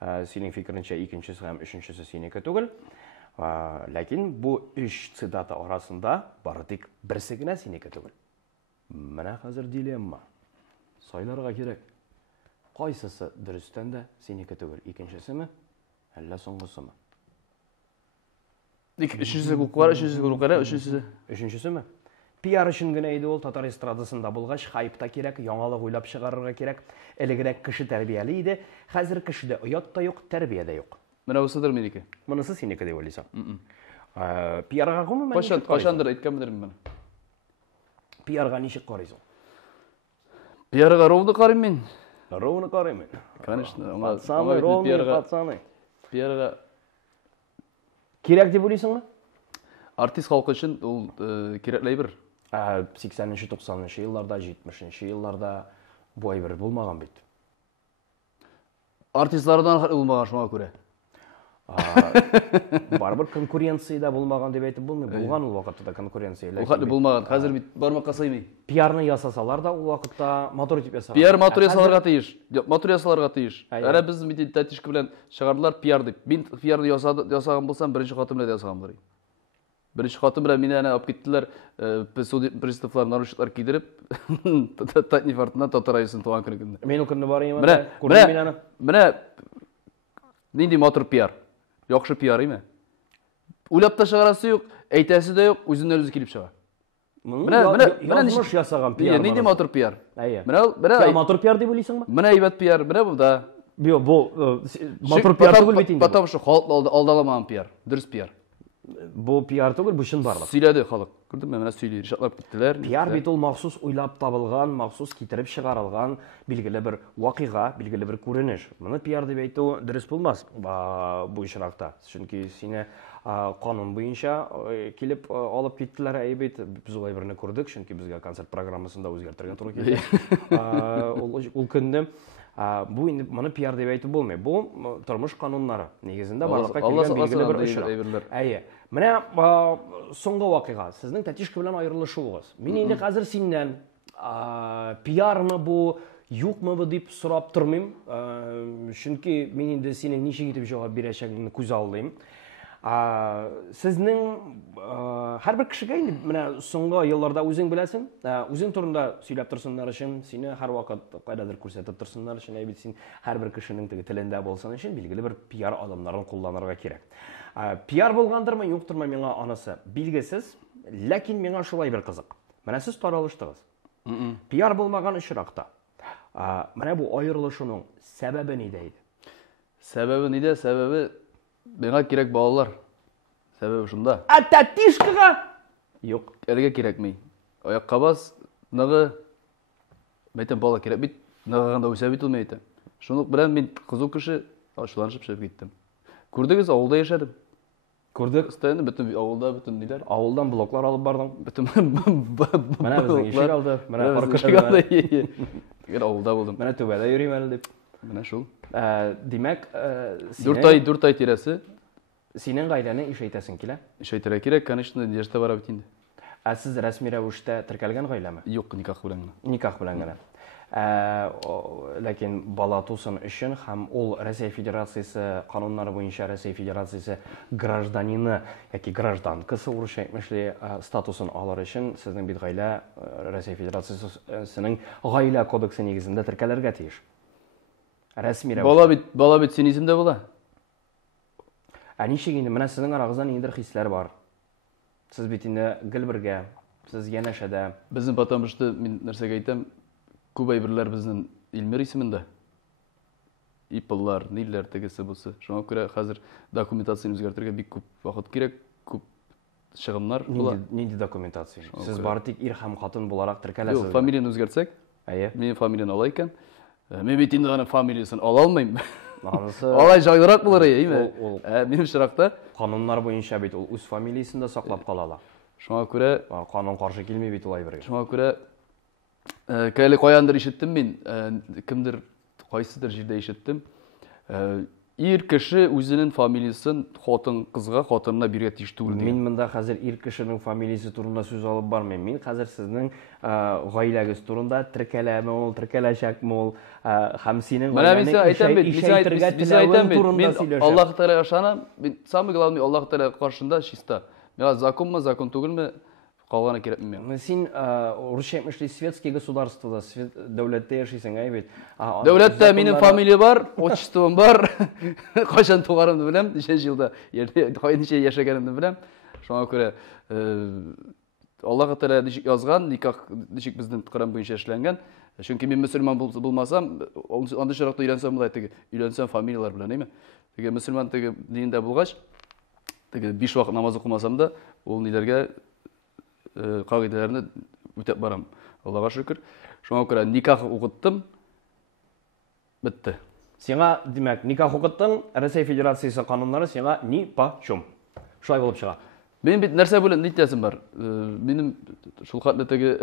Синең фикереңчә икенчесе һәм өченчесе синеке түгел. Ләкин бу үч цитата арасында бары тик берсе генә синеке түгел. Менә хәзер дилемма. Сайларга кирәк. Кайсысы дөрестән дә синеке түгел? Икенчесеме? Әллә соңгысымы? Üçüncüsü var, üçüncüsü. Пиар өчен генә иде ул, татар эстрадасында булгач, хайпта кирәк, яңалык уйлап чыгарырга кирәк. Элегрәк кеше тәрбияле иде, хәзер кешедә оят та юк, тәрбия дә юк. Менә усыдыр меники. Монысы синеке дип уйлыйсың. Пиарга гомумән кайчандыр әйткәнмендер мен. Пиарга ничек карыйсың? Пиарга ровно карыйм мен. Ровно карыйм. Конечно, аңа пиарга кирәк дип уйлыйсыңмы? Артист халкы өчен ул кирәкле бер. 80-нче, 90-нчы елларда, 70-нче елларда бу әйбер булмаган бит. Артистлардан булмаган шуңа күрә. Барбыр конкуренция булмаган дип әйтеп булмый. Булган ул вакытта да конкуренция. Ул хәтле булмаган. Хәзер бит бармакка сыймый. Пиарны ясасалар да ул вакытта мотор итеп ясаган. Пиар мотор ясаларга тиеш. Мотор ясаларга тиеш. Әнә без бит тәтишке белән чыгардылар пиар дип. Мин пиарны ясаган булсам, беренче хатым белән ясаган булыр. Беренче хатым белән мине әнә алып киттеләр, приставлар, наручниклар кидереп, Татниф артыннан Татар Райсын туган көне. Мен ул көнне барыйм анда, күрдем мин аны. Менә нинди мотор пиар. Яхшы пиар име? Уйлап та чыгарасы юк, әйтәсе дә юк, үзеннән үзе килеп чыга. Менә ничек ясаган пиар? Нинди мотор пиар? Менә мотор пиар дип уйлыйсыңмы? Менә әйбәт пиар, менә бу да. Бу мотор пиар түгел бит инде. Потому что халык алдаламаган пиар, дөрес пиар. Бу пиар түгел, бу чын барлык. Сөйләде халык. Күрдеңме, менә сөйли, ришатлап киттеләр. Пиар бит ул махсус уйлап табылган, махсус китереп чыгарылган билгеле бер вакыйга, билгеле бер күренеш. Моны пиар дип әйтү дөрес булмас бу очракта. Чөнки сине канун буенча килеп алып киттеләр, әйбәт. Без ул әйберне күрдек, чөнки безгә концерт программасында үзгәртергә туры килде. Ул көнне бу инде моны пиар дип әйтү булмый. Бу тормыш кануннары негезендә барлыкка килгән билгеле бер очрак. Әйе. Менә соңгы вакыйга, сезнең тәтишке белән аерылышуыгыз. Мин инде хәзер синнән пиармы бу, юкмы бу дип сорап тормыйм. Чөнки мин инде синең ничек итеп җавап бирәчәгеңне күз алдым. Сезнең һәрбер кешегә инде менә соңгы елларда үзең беләсең, үзең турында сөйләп торсыннар өчен, сине һәрвакыт кайдадыр күрсәтеп торсыннар өчен, әйбит син һәрбер кешенең теге телендә булсын өчен билгеле бер пиар адымнарын кулланырга кирәк. Пиар булгандырмы, юктырмы миңа анысы билгесез, ләкин миңа шулай бер кызык. Менә сез таралыштыгыз. Пиар булмаган очракта. Менә бу аерылышуның сәбәбе нидә иде? Сәбәбе нидә? Сәбәбе миңа кирәк балалар. Сәбәбе шунда. Тәтишкәгә? Юк, Әлегә кирәкми. Аякка бас, ныгы мәйтәм бала кирәк бит. Ныгыганда үсә бит ул мәйтәм. Шунлык белән мин кызу кеше ачуланып чыгып киттем. Күрдегез, авылда яшәдем. Күрдек. Стәне бөтен авылда бөтен ниләр. Авылдан блоклар алып бардың. Бөтен Менә безнең ишек алды. Менә паркышкада. Гәр авылда булдым. Менә түбәдә йөрим әле дип. Менә шул. Димәк, 4 ай тирәсе. Синең гаиләне ишәйтәсең килә? Ишәйтергә кирәк, конечно, яшьтә бара бит инде. Сез рәсми рәвештә теркәлгән гаиләме? Юк, никах белән генә. Никах белән генә. Ләкин бала тусын өчен һәм ул Россия Федерациясе кануннары буенча Россия Федерациясе гражданины яки гражданкасы урысча әйтмешли статусын алыр өчен сезнең бит гаилә Россия Федерациясенең гаилә кодексы нигезендә теркәлергә тиеш. Рәсми рәвештә. Бала бит син исемдә була. Ничек инде менә сезнең арагызда ниндидер хисләр бар. Сез бит инде гел бергә, сез янәшәдә. Безнең потому что мин нәрсәгә әйтәм, күп әйберләр безнең Илмир исемендә. Ипллар, нилләр тегесе булса. Шуңа күрә хәзер документацияны үзгәртергә бик күп вакыт кирәк, күп чыгымнар була. Нинди документация? Сез бары тик ир һәм хатын буларак теркәләсез. Юк, фамилияны үзгәртсәк, Әйе. минем фамилияны ала икән. Мен бит инде аның фамилиясын ала алмыйм. Анысы Алай жайлырак булыр, әйме? Минем чиракта кануннар буенча бит ул үз фамилиясын да саклап кала ала. шуңа күрә Канун каршы килми бит ул әйбергә. Шуңа күрә кәле каяндыр ишеттем мин, кемдер кайсыдыр җирдә ишеттем. Ир кеше үзенең фамилиясын хатын кызга, хатынына бирә тиеш түгел. Мин монда хәзер ир кешенең фамилиясе турында сүз алып бармыйм. Мин хәзер сезнең гаиләгез турында теркәләме ул, теркәләчәкме ул, һәм синең Мин Аллаһ Тәгаләгә ышанам. Самый главный Аллаһ Тәгалә каршында чиста. Миңа законмы, закон түгелме? Калганы кирәкми миңа. Син урысча әйтмешли светский государствода, дәүләттә яшисең, бит. Дәүләттә минем фамилия бар, отчеством бар. Кайчан тугарымны беләм, ничә елда, ничә яшәгәнемне беләм. Шуңа күрә Аллаһ Тәгалә ничек язган, никах ничек безнең Коръән буенча эшләнгән. Чөнки мин мөселман булмасам, андый чиракта өйләнсәм булай, өйләнсәм фамилиялар белән, әйме? Теге мөселман диндә булгач, теге 5 вакыт намаз укымасам да, ул ниләргә кагыйдәләрне үтәп барам. Аллаһка шөкер. Шуңа күрә никах укыттым. Бетте. Сиңа, димәк, никах укыттың, Россия Федерациясе кануннары сиңа ни почем. Шулай булып чыга. Мен бит нәрсә белән нитәсем бар. Минем шул хәтле теге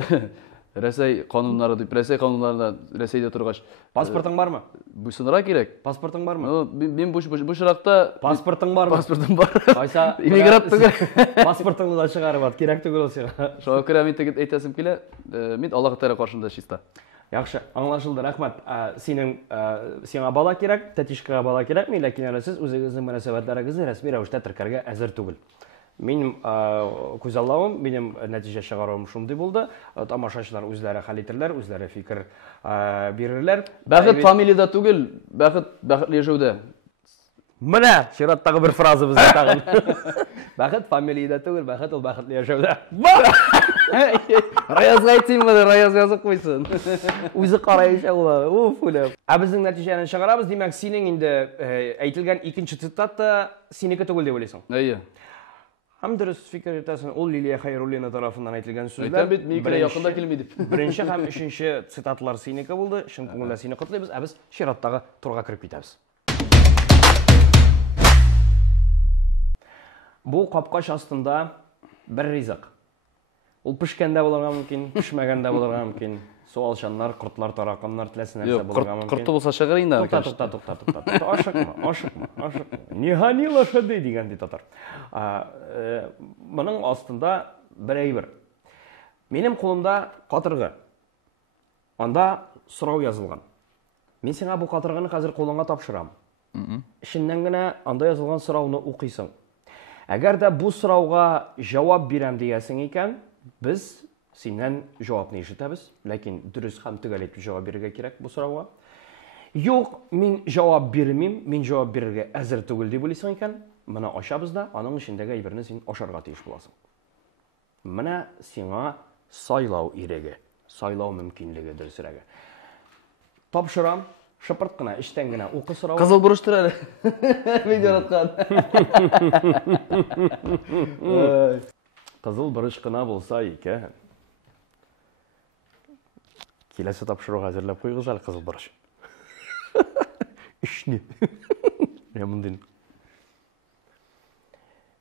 Россия кануннары дип, Россия кануннарына Россиядә торгач, паспортың бармы? Буйсынырга кирәк. Паспортың бармы? Мин бу чиракта Паспортың бармы? Паспортым бар. Кайса Иммигрант түгел. Паспортыңны да чыгарып ат, кирәк түгел ул сиңа. Шуңа күрә мин теге әйтәсем килә, мин Аллаһ Тәгалә каршында чиста. Яхшы, аңлашылды, рәхмәт. Сиңа бала кирәк, тәтишкәгә бала кирәкми, ләкин әле сез үзегезнең мөнәсәбәтләрегезне рәсми рәвештә теркәргә әзер түгел. Минем күзаллавым, минем нәтиҗә чыгаруым шундый булды. Тамашачылар үзләре хәл итерләр, үзләре фикер бирерләр. Бәхет фамилиядә түгел, бәхетле яшәүдә. Менә чираттагы бер фраза бездә тагын. Бәхет фамилиядә түгел, бәхет ул бәхетле яшәүдә. Раязга әйтсәң, Раяз язып куйсын. Үзе карай ул. Уф, үлем. Безнең нәтиҗәне чыгарабыз. Димәк, синең инде әйтелгән икенче цитата синеке түгел дип уйлыйсың. Әйе. Һәм дөрес фикер итәсең, ул Лилия Хәйруллина тарафыннан әйтелгән сүзләр. Әйтәм бит, микро якында килми дип. Беренче һәм өченче цитатлар синеке булды. Чын күңелдән сине котлыйбыз, без чираттагы турга кирип китәбез. Бу капкач астында бер ризык. Ул пешкәндә булырга мөмкин, пешмәгәндә булырга мөмкин. Суалчаннар, кортлар, тараканнар теләсә нәрсә булырга мөмкин. Корты булса шыгыр инде. Туктат. Ашыкма. Нихани лошады дигән ди татар. Моның астында бер әйбер. Минем кулымда катыргы. Анда сорау язылган. Мин сиңа бу катыргыны хәзер кулыңа тапшырам. Ишеннән генә анда язылган сорауны укыйсың. Әгәр дә бу сорауга җавап бирәм диясең икән, без синнән җавапны ишетәбез, ләкин дөрес һәм төгәл итеп җавап бирергә кирәк бу сорауга. Юк, мин җавап бирмим, мин җавап бирергә әзер түгел дип уйлыйсың икән, моны ачабыз да, аның эчендәге әйберне син ашарга тиеш буласың. Менә сиңа сайлау иреге, сайлау мөмкинлеге дөресрәге. Тапшырам, шыпырт кына, эчтән генә укы сорау. Кызыл бурыштыр әле. Видео аткан. Кызыл бурыш кына булса икән. Киләсе тапшыруга әзерләп куйгыз әле кызыл бурыш. Ишни. Ямындын.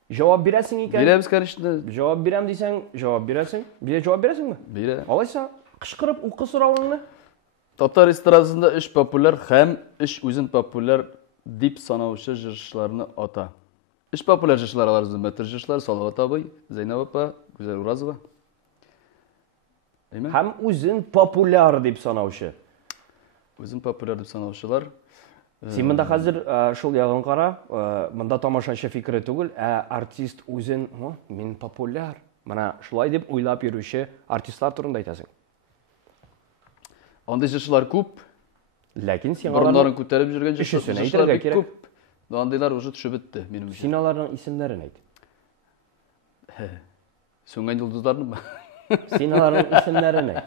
Җавап бирәсең икән? Бирәбез, конечно. Җавап бирәм дисәң, җавап бирәсең. Бирә җавап бирәсеңме? Бирә. Алайса, кычкырып укы сорауыңны. Татар эстрадасында эш популяр һәм эш үзен популяр дип санаучы җырчыларны ата. Эш популяр җырчылар арасында Мәтер җырчылар Салават абый, Зәйнәп апа, Гүзәл Уразова. Һәм үзен популяр дип санаучы. Өзін популяр деп санаушылар. Сен мында қазір шул ягын қара, мында тамашашы фикірі түгіл, артист өзін, мен популяр, мына шулай деп ойлап йөрүче артистлар турында айтасың. Андай жырчылар көп. Ләкин сен Борындарын көтәреп жүрген Үшесін жырчылар әйтергә бик кирәк. көп. Андайлар уже төшеп бетте минем өчен. Син аларның исемнәрен әйт. Сөнгән йолдызларны. Син аларның исемнәрен әйт.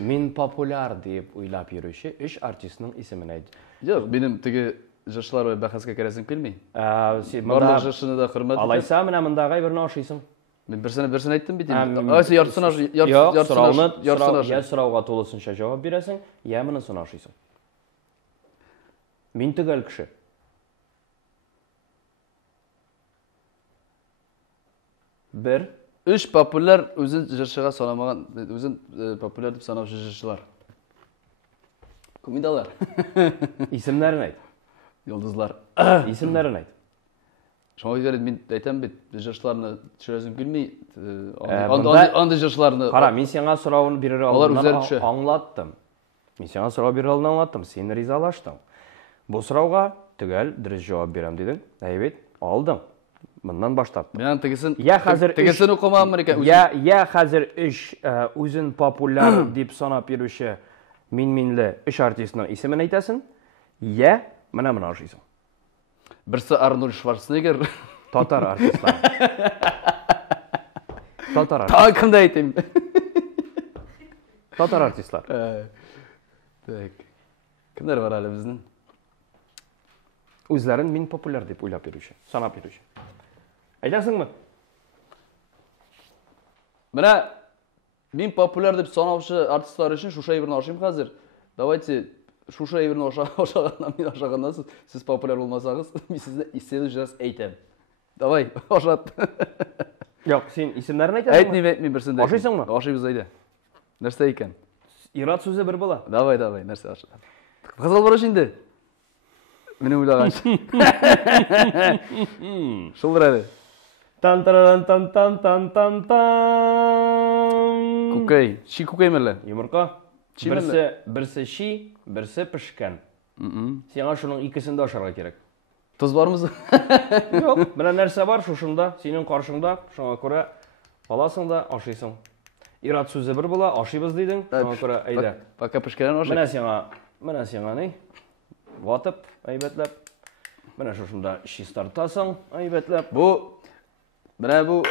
Мен популяр дип уйлап йөрүче 3 артистның исемен әйт. Жоқ, минем теге жырчылар бәхәскә керәсең килми. Син Барлык жырчыны да хөрмәт итәм. алайса менә мындагы берне ашыйсың. Мен берсен әйттем бит. Яртысына Яртысына. я сорауга тулысынча җавап бирәсең, я монысын ашыйсың. Мин төгәл кеше. Бер. 3 популяр өзен жырчыга санамаган, өзен популяр дип санаучы жырчылар. Күмидалар. Исемнәрен әйт. Йолдызлар. Исемнәрен әйт. Шуңа görə мен әйтәм бит, жырчыларны төшерәсем килми. Андай жырчыларны. Кара, мин сиңа сорауын бирер Алар үзләре алдынан төшә. аңлаттым. Мин сиңа сорау бирер алдынан аңлаттым. Син ризалаштың. Бу сорауга төгәл дөрес җавап бирәм дидең. Әйбет, алдың. Моннан баштап. Мен тегесен тегесен укымаган икән. Я хәзер 3 үзен популяр дип санап йөрүче минле 3 артистның исемен әйтәсең, я менә моны ашыйсың. Берсе Арнольд Шварценеггер. Татар артистлар. Татар артистлар. Та кемдә әйтим? Татар артистлар. Так. Кемнәр бар әле безнең? Үзләрен мин популяр дип уйлап йөрүче, санап йөрүче. Әйтәсеңме? Менә мин популяр дип санаучы артистлар өчен шушы әйберне ашыйм хәзер. Давайте шушы әйберне ашаганнан мин ашаганнан сез популяр булмасагыз, мин сезне исемне җырас әйтәм. Давай, ашат. Юк, син исемнәрен әйтәсеңме? Әйтмим берсендә. Ашыйсыңмы? Ашыйбыз әйдә. Нәрсә икән? Ират сүзе бер була. Давай, нәрсә аша. Кызыл барыш инде. Мине уйлаган. Шулдыр әле. Тан-таран тан-тан-тан-тан. Күкәй, чи күкәй мәллә. Йомырка. Берсе чи, берсе пешкән. Сиңа шуның икесен дә ашарга кирәк. Тоз бармы? Юк, менә нәрсә бар шушында, синең каршыңда, шуңа күрә аласың да ашыйсың. Ират сүзе бер була, ашыйбыз дидең, шуңа күрә әйдә. Пока пешкән ашый. Менә сиңа ни? Ватып, әйбәтләп. Менә шушында чиз тартасың, әйбәтләп. Менә бу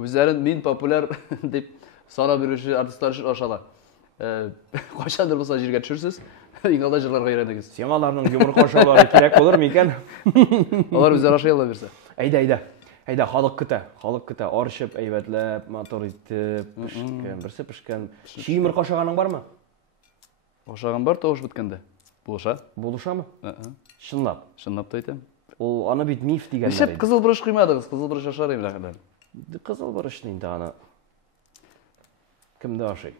үзләрен мин популяр дип санап йөрүче артистлар өчен ашала. Кайчандыр булса җиргә төшерсез, иң алда җырларга өйрәнегез. Сиңа аларның йомырка ашаулары кирәк булыр микән? Алар үзләре ашый ала бирсә. Әйдә, халык көтә, арчып, әйбәтләп, мотор итеп, берсе пешкән. Чи йомырка ашаганың бармы? Ашаган бар, тавыш биткәндә. Булышамы? Чынлап. Чынлап та әйтәм. Ул аны бит миф дигәннәр. Ничек кызыл борыш куймадыгыз? Кызыл борыш ашар инде хәдән. Кызыл борыш инде аны. Кемдә ашый?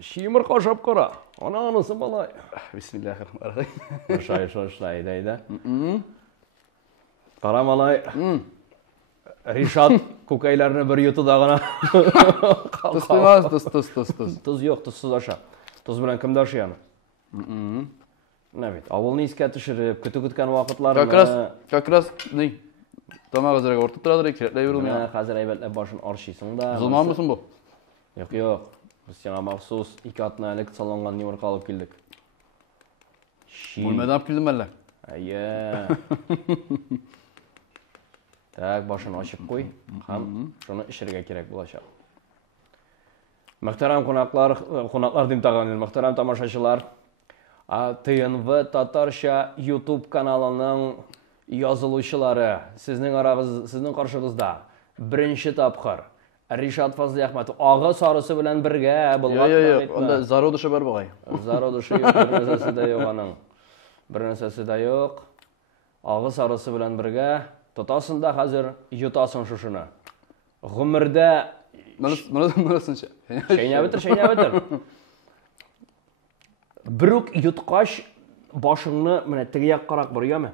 Чи йомырка ашап кара. Анысы балай. Бисмиллаһир-рахманир-рахим. Шай, әйдә. Кара малай. Ришат күкәйләрне бер йотуда гына. Туз. Туз юк, тузсыз аша. Туз белән кемдә ашый аны? Нәбит, авылны искә төшереп, көткән вакытларны. Как раз ни? Тамак үзәргә ортып торадыр, кирәкләй бирелмәй. Хәзер әйбәтләп башын арчыйсың да. Зулманмысың бу? Юк. Без сиңа махсус 2 атна элек салынган йомырка алып килдек. Бүлмәдән алып килдем әллә? Так, башын ачып куй. Һәм шуны эшергә кирәк булачак. Мөхтәрәм кунаклар дип тагын, мөхтәрәм тамашачылар. ТНВ Татарча YouTube каналының язылучылары сезнең каршыгызда беренче тапкыр Ришат Фазли Әхмәтов агы сарысы белән бергә булган. Анда зародышы бар бугай. Зародышы юк, бернәрсәсе дә юк аның. Бернәрсәсе дә юк. Агы сарысы белән бергә тотасың да хәзер йотасың шушыны. Гомердә Монысынча. Шәйнә бетер. Брук юткач башыңны менә теге як карак борыямы?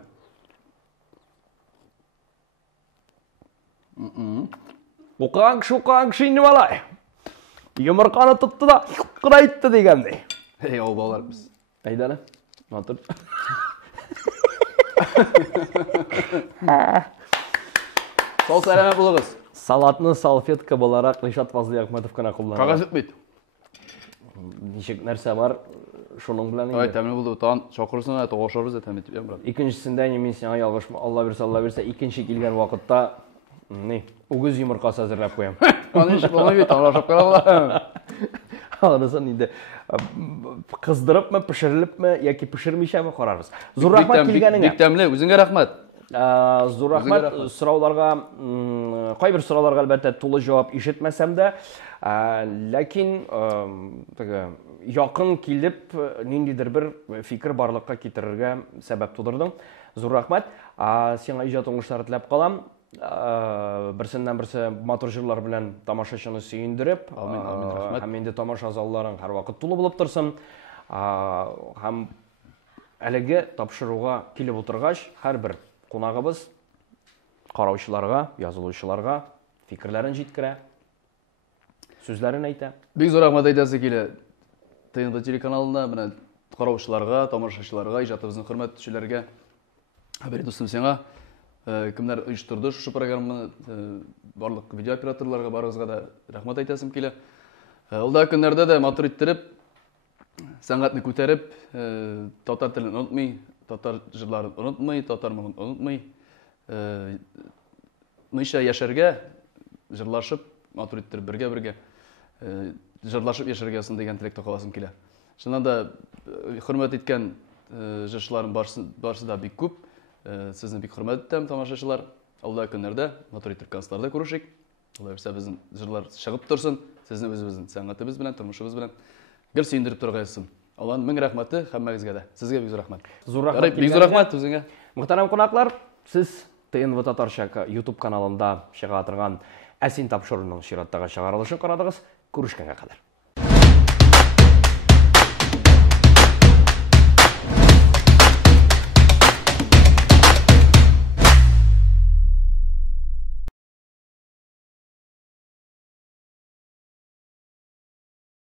Укаң шуқаң балай. Йомырканы тотты да кырайтты дигәндәй. Эй, балалар без. Әйдәле. Матур. Сау сәлемет булыгыз. Салатны салфетка буларак Ришат Фазлый Ахматов кына куллана. Кагаз итмейт. Ничек нәрсә бар? Шуның белән Ай, инде. тәмле булды. Тан шакырсың, тагышабыз да тәмле итеп брат. Икенчесендә мин сиңа ялгышма, Алла бирсә, икенче килгән вакытта үгез йомыркасы әзерләп куям. Аны иш булмый бит, аңлашып кала. Анысын инде кыздырыпмы, пешерелепме яки пешермичәме карарбыз. Зур рәхмәт килгәнеңә. Бик тәмле, үзеңә рәхмәт. Зур рәхмәт сорауларга, кайбер сорауларга әлбәттә тулы җавап ишетмәсәм дә, ләкин якын килеп ниндидер бер фикер барлыкка китерергә сәбәп тудырдың. Зур рәхмәт. Сиңа иҗат уңышлары теләп калам. Берсеннән-берсе матур җырлар белән тамашачыны сөендереп, рәхмәт. һәм инде тамаша залларың һәрвакыт тулы булып торсын. Һәм әлеге тапшыруга килеп утыргач, һәрбер кунагыбыз караучыларга, язылучыларга фикерләрен җиткерә, сүзләрен әйтә. Бик зур рәхмәт әйтәсе килә. ТНТ телеканалына, менә караучыларга, тамашачыларга, иҗатыбызның хөрмәтлеләргә. Хәбәр дустым сиңа. Кемнәр оештырды шушы программаны, барлык видеооператорларга барыгызга да рәхмәт әйтәсем килә. Алда көннәрдә дә матур иттереп, сәнгатьне күтәреп, татар телен онытмый, татар җырларын онытмый, татар моңын онытмый, нишлә яшәргә, җырлашып, матур иттереп бергә-бергә җырлашып яшәргәсен дигән теләктә каласым килә. Шуннан да хөрмәт иткән җырчыларның барысы да бик күп. Сезне бик хөрмәт итәм, тамашачылар. Алда көннәрдә матур итеп концертларда күрешик. Алла бирсә безнең җырлар чыгып торсын, сезне үзебезнең сәнгатебез белән, тормышыбыз белән гел сөендереп торгайсың. Алланың мең рәхмәте һәммәгезгә дә. Сезгә бик зур рәхмәт. Зур рәхмәт. Бик зур рәхмәт үзеңә. Мөхтәрәм кунаклар, сез ТНВ Татарча YouTube каналында чыга торган Әсин тапшыруның чираттагы чыгарылышын карадыгыз. Күрешкәнгә кадәр.